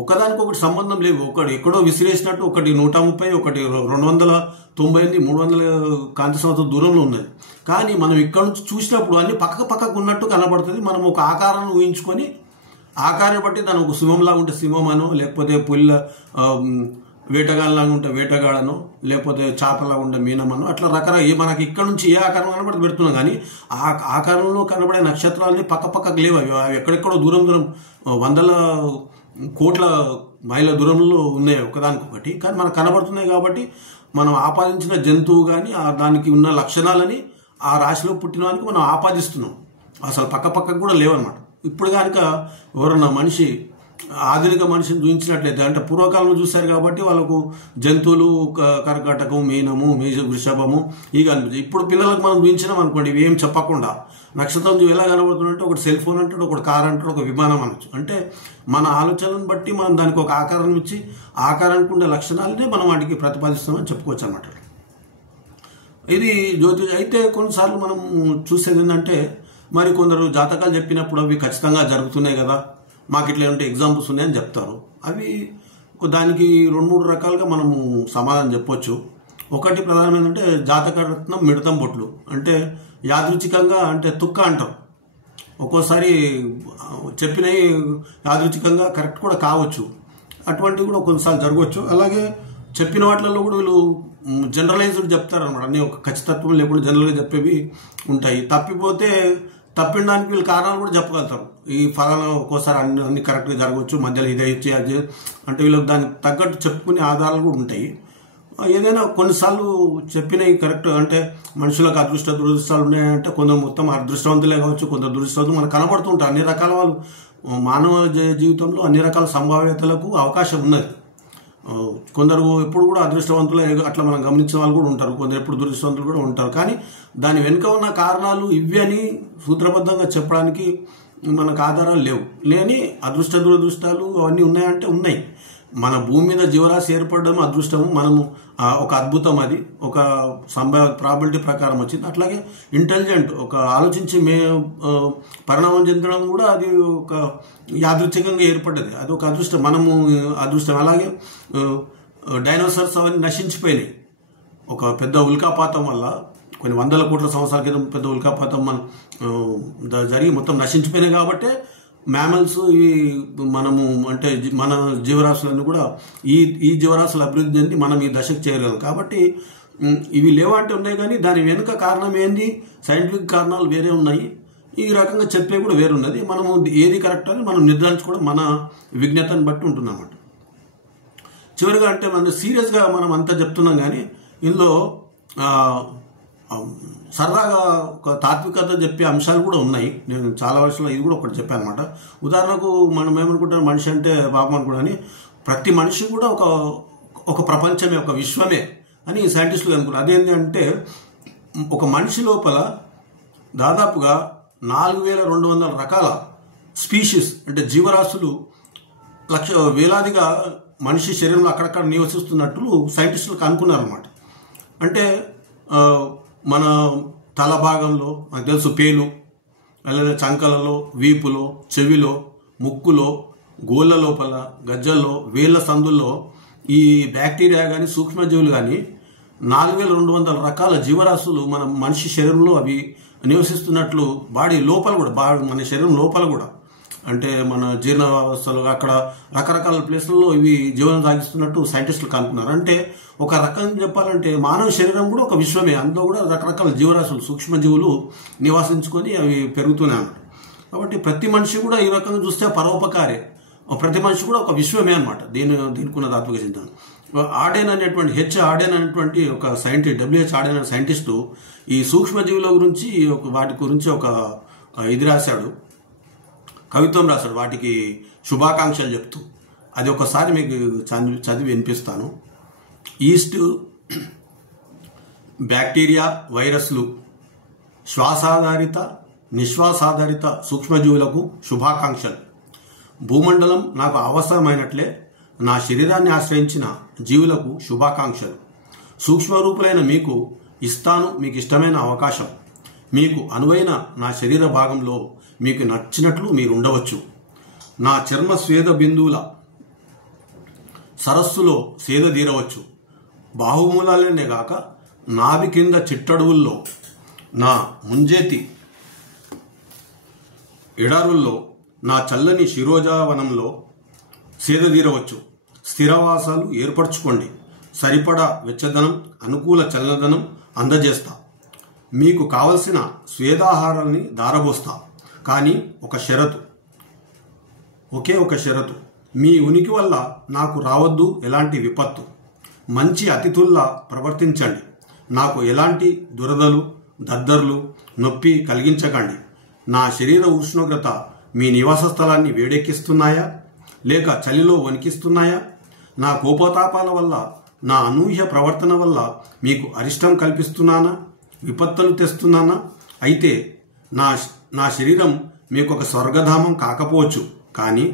ఒకదానికి ఒకటి సంబంధం లేవు. ఒకటి ఎక్కడో విసిరేసినట్టు ఒకటి 130, ఒకటి 298, 300 కాంతి సంవత్సరాల దూరంలో ఉన్నది. కానీ మనం ఇక్కడ నుంచి చూసినప్పుడు అన్ని పక్కకు ఉన్నట్టు కనబడుతుంది. మనం ఒక ఆకారాన్ని ఊహించుకొని ఆకారాన్ని బట్టి దాని ఒక సింహంలాగా ఉంటే సింహమనో, లేకపోతే పుల్ల వేటగాళ్ళలాగా ఉంటే వేటగాడనో, లేకపోతే చేపలాగా ఉంటే మీనమనో, అట్లా రకరకాల మనకి ఇక్కడ నుంచి ఏ ఆకారం కనబడి పెడుతున్నాం. కానీ ఆ ఆకారంలో కనబడే నక్షత్రాలని పక్కకు లేవు. అవి ఎక్కడెక్కడో దూరం 100 కోట్ల మైళ్ళ దూరంలో ఉన్నాయి ఒకదానికొకటి. కానీ మనకు కనబడుతున్నాయి కాబట్టి మనం ఆపాదించిన జంతువు కానీ దానికి ఉన్న లక్షణాలని ఆ రాశిలో పుట్టిన వానికి మనం ఆపాదిస్తున్నాం. అసలు పక్కకు కూడా లేవన్నమాట. ఇప్పుడు కనుక ఎవరన్నా మనిషి ఆధునిక మనిషిని చూపించినట్లయితే, అంటే పూర్వకాలంలో చూశారు కాబట్టి వాళ్ళకు జంతువులు కర్కాటకం, మీనము, వృషభము ఇవి కనిపించాయి. ఇప్పుడు పిల్లలకు మనం చూపించినాం అనుకోండి, ఇవి ఏం చెప్పకుండా నక్షత్రం ఎలా కనబడుతుందంటే ఒకటి సెల్ ఫోన్ అంటాడు, ఒకటి కార్ అంటాడు, ఒక విమానం అనొచ్చు. అంటే మన ఆలోచనలను బట్టి మనం దానికి ఒక ఆకారం ఇచ్చి ఆకారానికి ఉండే లక్షణాలనే మనం వాటికి ప్రతిపాదిస్తామని చెప్పుకోవచ్చు అన్నమాట. ఇది అయితే కొన్నిసార్లు మనం చూసేది ఏంటంటే, మరి కొందరు జాతకాలు చెప్పినప్పుడు అవి ఖచ్చితంగా జరుగుతున్నాయి కదా, మాకు ఇట్లా ఉంటే ఎగ్జాంపుల్స్ ఉన్నాయని చెప్తారు. అవి దానికి 2-3 రకాలుగా మనము సమాధానం చెప్పొచ్చు. ఒకటి ప్రధానం ఏంటంటే జాతకరత్నం మిడతం బొట్లు, అంటే యాదృచ్ఛికంగా, అంటే తుక్క అంటారు. ఒక్కోసారి చెప్పినవి యాదృచ్ఛికంగా కరెక్ట్ కూడా కావచ్చు, అటువంటివి కూడా కొన్నిసార్లు జరగవచ్చు. అలాగే చెప్పిన వాటిలలో కూడా వీళ్ళు జనరలైజ్డ్ చెప్తారనమాట. అన్నీ ఒక ఖచ్చితత్వం లేకుండా జనరల్గా చెప్పేవి ఉంటాయి. తప్పిపోతే తప్పించడానికి వీళ్ళు కారణాలు కూడా చెప్పగలుగుతారు. ఈ ఫలానా ఒక్కోసారి అన్ని కరెక్ట్గా జరగవచ్చు, మధ్యలో ఇదే ఇచ్చి అది అంటే వీళ్ళకి దానికి తగ్గట్టు చెప్పుకునే ఆధారాలు కూడా ఉంటాయి. ఏదైనా కొన్నిసార్లు చెప్పినవి కరెక్ట్ అంటే మనుషులకు అదృష్ట దురదృష్టాలు ఉన్నాయంటే కొందరు మొత్తం అదృష్టవంతులే కావచ్చు, కొందరు దురదృష్టవంతులు మనకు కనబడుతుంటారు. అన్ని రకాల వాళ్ళు మానవ జీవితంలో అన్ని రకాల సంభావ్యతలకు అవకాశం ఉన్నది. కొందరు ఎప్పుడు కూడా అదృష్టవంతులే అట్లా మనం గమనించిన వాళ్ళు కూడా ఉంటారు, కొందరు ఎప్పుడు దురదృష్టవంతులు కూడా ఉంటారు. కానీ దాని వెనుక ఉన్న కారణాలు ఇవి అని సూత్రబద్ధంగా చెప్పడానికి మనకు ఆధారాలు లేని అదృష్ట దురదృష్టాలు అవన్నీ ఉన్నాయంటే ఉన్నాయి. మన భూమి మీద జీవరాశి ఏర్పడడం అదృష్టము, మనము ఒక అద్భుతం, అది ఒక ప్రాబిలిటీ ప్రకారం వచ్చింది. అట్లాగే ఇంటెలిజెంట్ ఒక ఆలోచించి పరిణామం చెందడం కూడా అది ఒక యాదృచ్ఛికంగా ఏర్పడ్డది, అది ఒక అదృష్టం, మనము అదృష్టం. అలాగే డైనోసార్స్ అవన్నీ నశించిపోయినాయి ఒక పెద్ద ఉల్కాపాతం వల్ల. కొన్ని వందల కోట్ల సంవత్సరాల క్రితం పెద్ద ఉల్కాపాతం జరిగి మొత్తం నశించిపోయినాయి. కాబట్టి మ్యామల్స్ ఇవి మనము అంటే మన జీవరాశులన్నీ కూడా ఈ జీవరాశుల అభివృద్ధి చెంది మనం ఈ దశకు చేరగలం. కాబట్టి ఇవి లేవంటే ఉన్నాయి, కానీ దాని వెనుక కారణం ఏంది, సైంటిఫిక్ కారణాలు వేరే ఉన్నాయి, ఈ రకంగా చెప్పే కూడా వేరే ఉన్నది. మనము ఏది కరెక్ట్ అని మనం నిర్ధారించుకోవడం మన విజ్ఞతను బట్టి ఉంటుందన్నమాట. చివరిగా అంటే మనం సీరియస్గా మనం అంతా చెప్తున్నాం, కానీ ఇందులో సరదాగా ఒక తాత్వికత చెప్పే అంశాలు కూడా ఉన్నాయి. నేను చాలా వర్షాలు ఇది కూడా ఒకటి చెప్పాను అనమాట. ఉదాహరణకు మనం ఏమనుకుంటాం, మనిషి అంటే పాపం అనుకోవడానికి ప్రతి మనిషి కూడా ఒక ప్రపంచమే, ఒక విశ్వమే అని సైంటిస్టులు అనుకుంటారు. అదేంటి అంటే ఒక మనిషి లోపల దాదాపుగా 4200 రకాల స్పీషీస్ అంటే జీవరాశులు వేలాదిగా మనిషి శరీరంలో అక్కడక్కడ నివసిస్తున్నట్లు సైంటిస్టులు కనుక్కున్నారన్నమాట. అంటే మన తల భాగంలో మనకు తెలుసు పేలు, లేదా చంకలలో, వీపులో, చెవిలో, ముక్కులో, గోళ్ళ లోపల, గజ్జల్లో, వేళ్ల సందుల్లో ఈ బ్యాక్టీరియా కానీ సూక్ష్మజీవులు కానీ 4200 రకాల జీవరాశులు మన మనిషి శరీరంలో అవి నివసిస్తున్నట్లు బాడీ లోపల కూడా మన శరీరం లోపల కూడా అంటే మన జీర్ణ వ్యవస్థలు అక్కడ రకరకాల ప్లేస్లలో ఇవి జీవనం సాగిస్తున్నట్టు సైంటిస్టులు కనుక్కున్నారు. అంటే ఒక రకంగా చెప్పాలంటే మానవ శరీరం కూడా ఒక విశ్వమే, అందులో కూడా రకరకాల జీవరాశులు సూక్ష్మజీవులు నివాసించుకొని అవి పెరుగుతూనే అన్నమాట. కాబట్టి ప్రతి మనిషి కూడా ఈ రకంగా చూస్తే పరోపకారే, ప్రతి మనిషి కూడా ఒక విశ్వమే అనమాట. దీనికి ఉన్న తాత్విక చింతన. ఆడెన్ అనేటువంటి ఆడెన్ అనేటువంటి ఒక సైంటిస్ట్, WH ఆడెన్ అనే సైంటిస్టు ఈ సూక్ష్మజీవుల గురించి వాటి గురించి ఒక ఇది రాశాడు, కవిత్వం రాశాడు, వాటికి శుభాకాంక్షలు చెప్తూ. అది ఒకసారి మీకు చదివి వినిపిస్తాను. ఈస్ట్ బ్యాక్టీరియా, వైరస్లు, శ్వాసాధారిత, నిశ్వాసాధారిత సూక్ష్మజీవులకు శుభాకాంక్షలు. భూమండలం నాకు అవసరమైనట్లే నా శరీరాన్ని ఆశ్రయించిన జీవులకు శుభాకాంక్షలు. సూక్ష్మరూపులైన మీకు ఇస్తాను మీకు ఇష్టమైన అవకాశం. మీకు అనువైన నా శరీర భాగంలో మీకు నచ్చినట్లు మీరు ఉండవచ్చు. నా చర్మ స్వేద బిందువుల సరస్సులో సేద తీరవచ్చు. బాహుమూలాలనే గాక నాభి కింద చిట్టడువుల్లో, నా ముంజేతి ఎడారుల్లో, నా చల్లని శిరోజావనంలో సేదతీరవచ్చు. స్థిరవాసాలు ఏర్పరచుకోండి. సరిపడా వెచ్చదనం, అనుకూల చల్లదనం అందజేస్తా. మీకు కావలసిన స్వేదాహారాన్ని దారబోస్తా. కానీ ఒకే ఒక షరతు, మీ ఉనికి వల్ల నాకు రావద్దు ఎలాంటి విపత్తు. మంచి అతిథుల్లా ప్రవర్తించండి. నాకు ఎలాంటి దురదలు, దద్దర్లు, నొప్పి కలిగించకండి. నా శరీర ఉష్ణోగ్రత మీ నివాస స్థలాన్ని వేడెక్కిస్తున్నాయా లేక చలిలో వణికిస్తున్నాయా? నా కోపతాపాల వల్ల, నా అనూహ్య ప్రవర్తన వల్ల మీకు అరిష్టం కల్పిస్తున్నానా, విపత్తులు తెస్తున్నానా? అయితే నా శరీరం మీకు ఒక స్వర్గధామం కాకపోవచ్చు, కానీ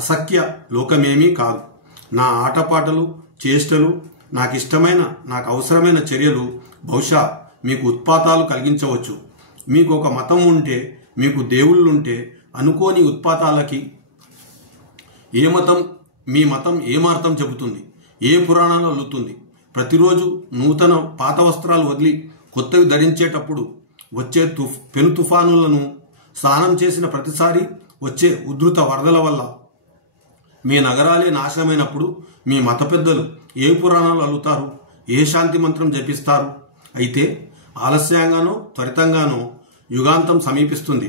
అసఖ్య లోకమేమీ కాదు. నా ఆటపాటలు, చేష్టలు, నాకు అవసరమైన చర్యలు బహుశా మీకు ఉత్పాతాలు కలిగించవచ్చు. మీకు ఒక మతం ఉంటే, మీకు దేవుళ్ళుంటే అనుకోని ఉత్పాతాలకి మీ మతం ఏమార్థం చెబుతుంది, ఏ పురాణాలు అల్లుతుంది? ప్రతిరోజు నూతన పాత వస్త్రాలు వదిలి కొత్తవి ధరించేటప్పుడు వచ్చే పెను తుఫానులను, స్నానం చేసిన ప్రతిసారి వచ్చే ఉధృత వరదల వల్ల మీ నగరాలే నాశనమైనప్పుడు మీ మత పెద్దలు ఏ పురాణాలు అల్లుతారు? ఏ శాంతి మంత్రం జపిస్తారు? అయితే ఆలస్యంగానో త్వరితంగానో యుగాంతం సమీపిస్తుంది.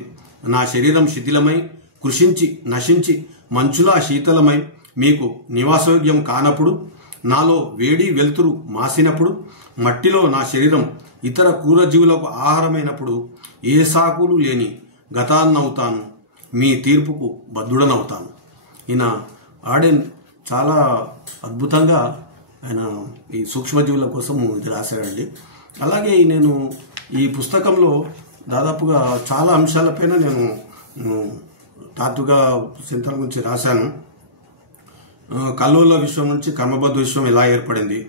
నా శరీరం శిథిలమై కృషించి నశించి మంచులా శీతలమై మీకు నివాసయోగ్యం కానప్పుడు, నాలో వేడి వెలుతురు మాసినప్పుడు, మట్టిలో నా శరీరం ఇతర క్రూరజీవులకు ఆహారమైనప్పుడు ఏ సాకులు లేని గతాన్నవుతాను, మీ తీర్పుకు బద్ధుడనవుతాను. ఈయన ఆడెన్ చాలా అద్భుతంగా ఆయన ఈ సూక్ష్మజీవుల కోసం ఇది రాశాడండి. అలాగే నేను ఈ పుస్తకంలో దాదాపుగా చాలా అంశాలపైన నేను తాత్విక చింతన గురించి రాశాను. కల్లోల విశ్వం నుంచి కర్మబద్ధ విశ్వం ఎలా ఏర్పడింది,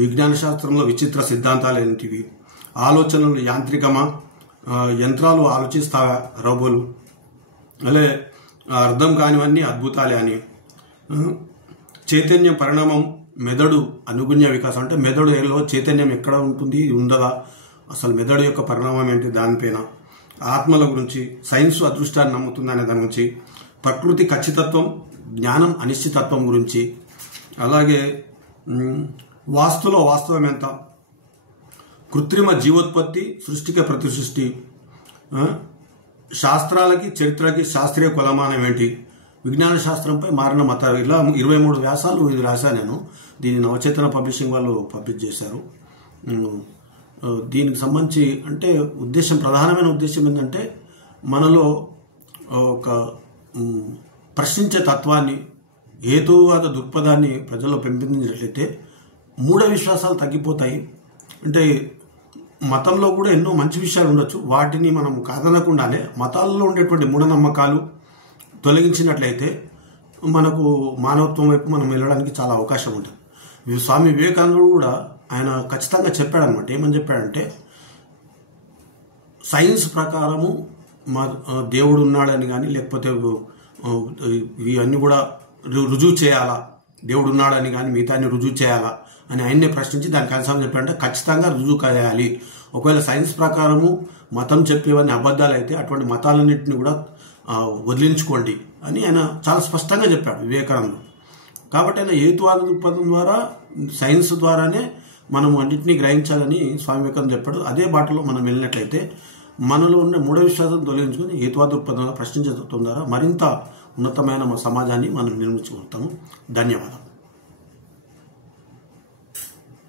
విజ్ఞాన శాస్త్రంలో విచిత్ర సిద్ధాంతాలు ఏంటివి, ఆలోచనలు యాంత్రికమా, యంత్రాలు ఆలోచిస్తావా రోబోలు, అలే అర్థం కానివన్నీ అద్భుతాలే అని, చైతన్య పరిణామం, మెదడు అనుగుణ్య వికాసం, అంటే మెదడులో చైతన్యం ఎక్కడ ఉంటుంది ఉండదా, అసలు మెదడు యొక్క పరిణామం ఏంటి దానిపైన, ఆత్మల గురించి, సైన్స్ అదృష్టాన్ని నమ్ముతుందనే దాని గురించి, ప్రకృతి ఖచ్చితత్వం జ్ఞానం అనిశ్చితత్వం గురించి, అలాగే వాస్తులో వాస్తవం ఎంత, కృత్రిమ జీవోత్పత్తి సృష్టికి ప్రతి సృష్టి, శాస్త్రాలకి చరిత్రకి శాస్త్రీయ కొలమానం ఏంటి, విజ్ఞాన శాస్త్రంపై మారిన మతాలు, ఇలా 23 వ్యాసాలు ఇది రాశాను నేను. దీన్ని నవచేతన పబ్లిషింగ్ వాళ్ళు పబ్లిష్ చేశారు. దీనికి సంబంధించి అంటే ప్రధానమైన ఉద్దేశం ఏంటంటే మనలో ఒక ప్రశ్నించే తత్వాన్ని, హేతువాద దృక్పథాన్ని ప్రజల్లో పెంపొందించినట్లయితే మూఢ విశ్వాసాలు తగ్గిపోతాయి. అంటే మతంలో కూడా ఎన్నో మంచి విషయాలు ఉండొచ్చు, వాటిని మనం కాదనకుండానే మతాల్లో ఉండేటువంటి మూఢనమ్మకాలు తొలగించినట్లయితే మనకు మానవత్వం వైపు మనం వెళ్ళడానికి చాలా అవకాశం ఉంటుంది. స్వామి వివేకానందుడు కూడా ఆయన ఖచ్చితంగా చెప్పాడనమాట. ఏమని చెప్పాడంటే, సైన్స్ ప్రకారము మా దేవుడు ఉన్నాడని కానీ లేకపోతే ఇవన్నీ కూడా రుజువు చేయాలా, దేవుడు ఉన్నాడని కానీ మిగతాన్ని రుజువు చేయాలా అని ఆయన్నే ప్రశ్నించి దానికి ఆన్సర్ చెప్పాడంటే ఖచ్చితంగా రుజువు చేయాలి. ఒకవేళ సైన్స్ ప్రకారము మతం చెప్పేవన్నీ అబద్ధాలు అయితే అటువంటి మతాలన్నింటినీ కూడా వదిలించుకోండి అని ఆయన చాలా స్పష్టంగా చెప్పాడు వివేకానందుడు. కాబట్టి ఆయన హేతువాద దృక్పథం ద్వారా, సైన్స్ ద్వారానే మనం అన్నింటినీ గ్రహించాలని స్వామి వివేకానంద చెప్పాడు. అదే బాటలో మనం వెళ్ళినట్లయితే మనలో ఉన్న మూఢ విశ్వాసం తొలగించుకుని హేతువాద దృక్పథం ద్వారా, ప్రశ్నించే తత్వం ద్వారా మరింత ఉన్నతమైన సమాజాన్ని మనం నిర్మించుకుంటాము. ధన్యవాదాలు.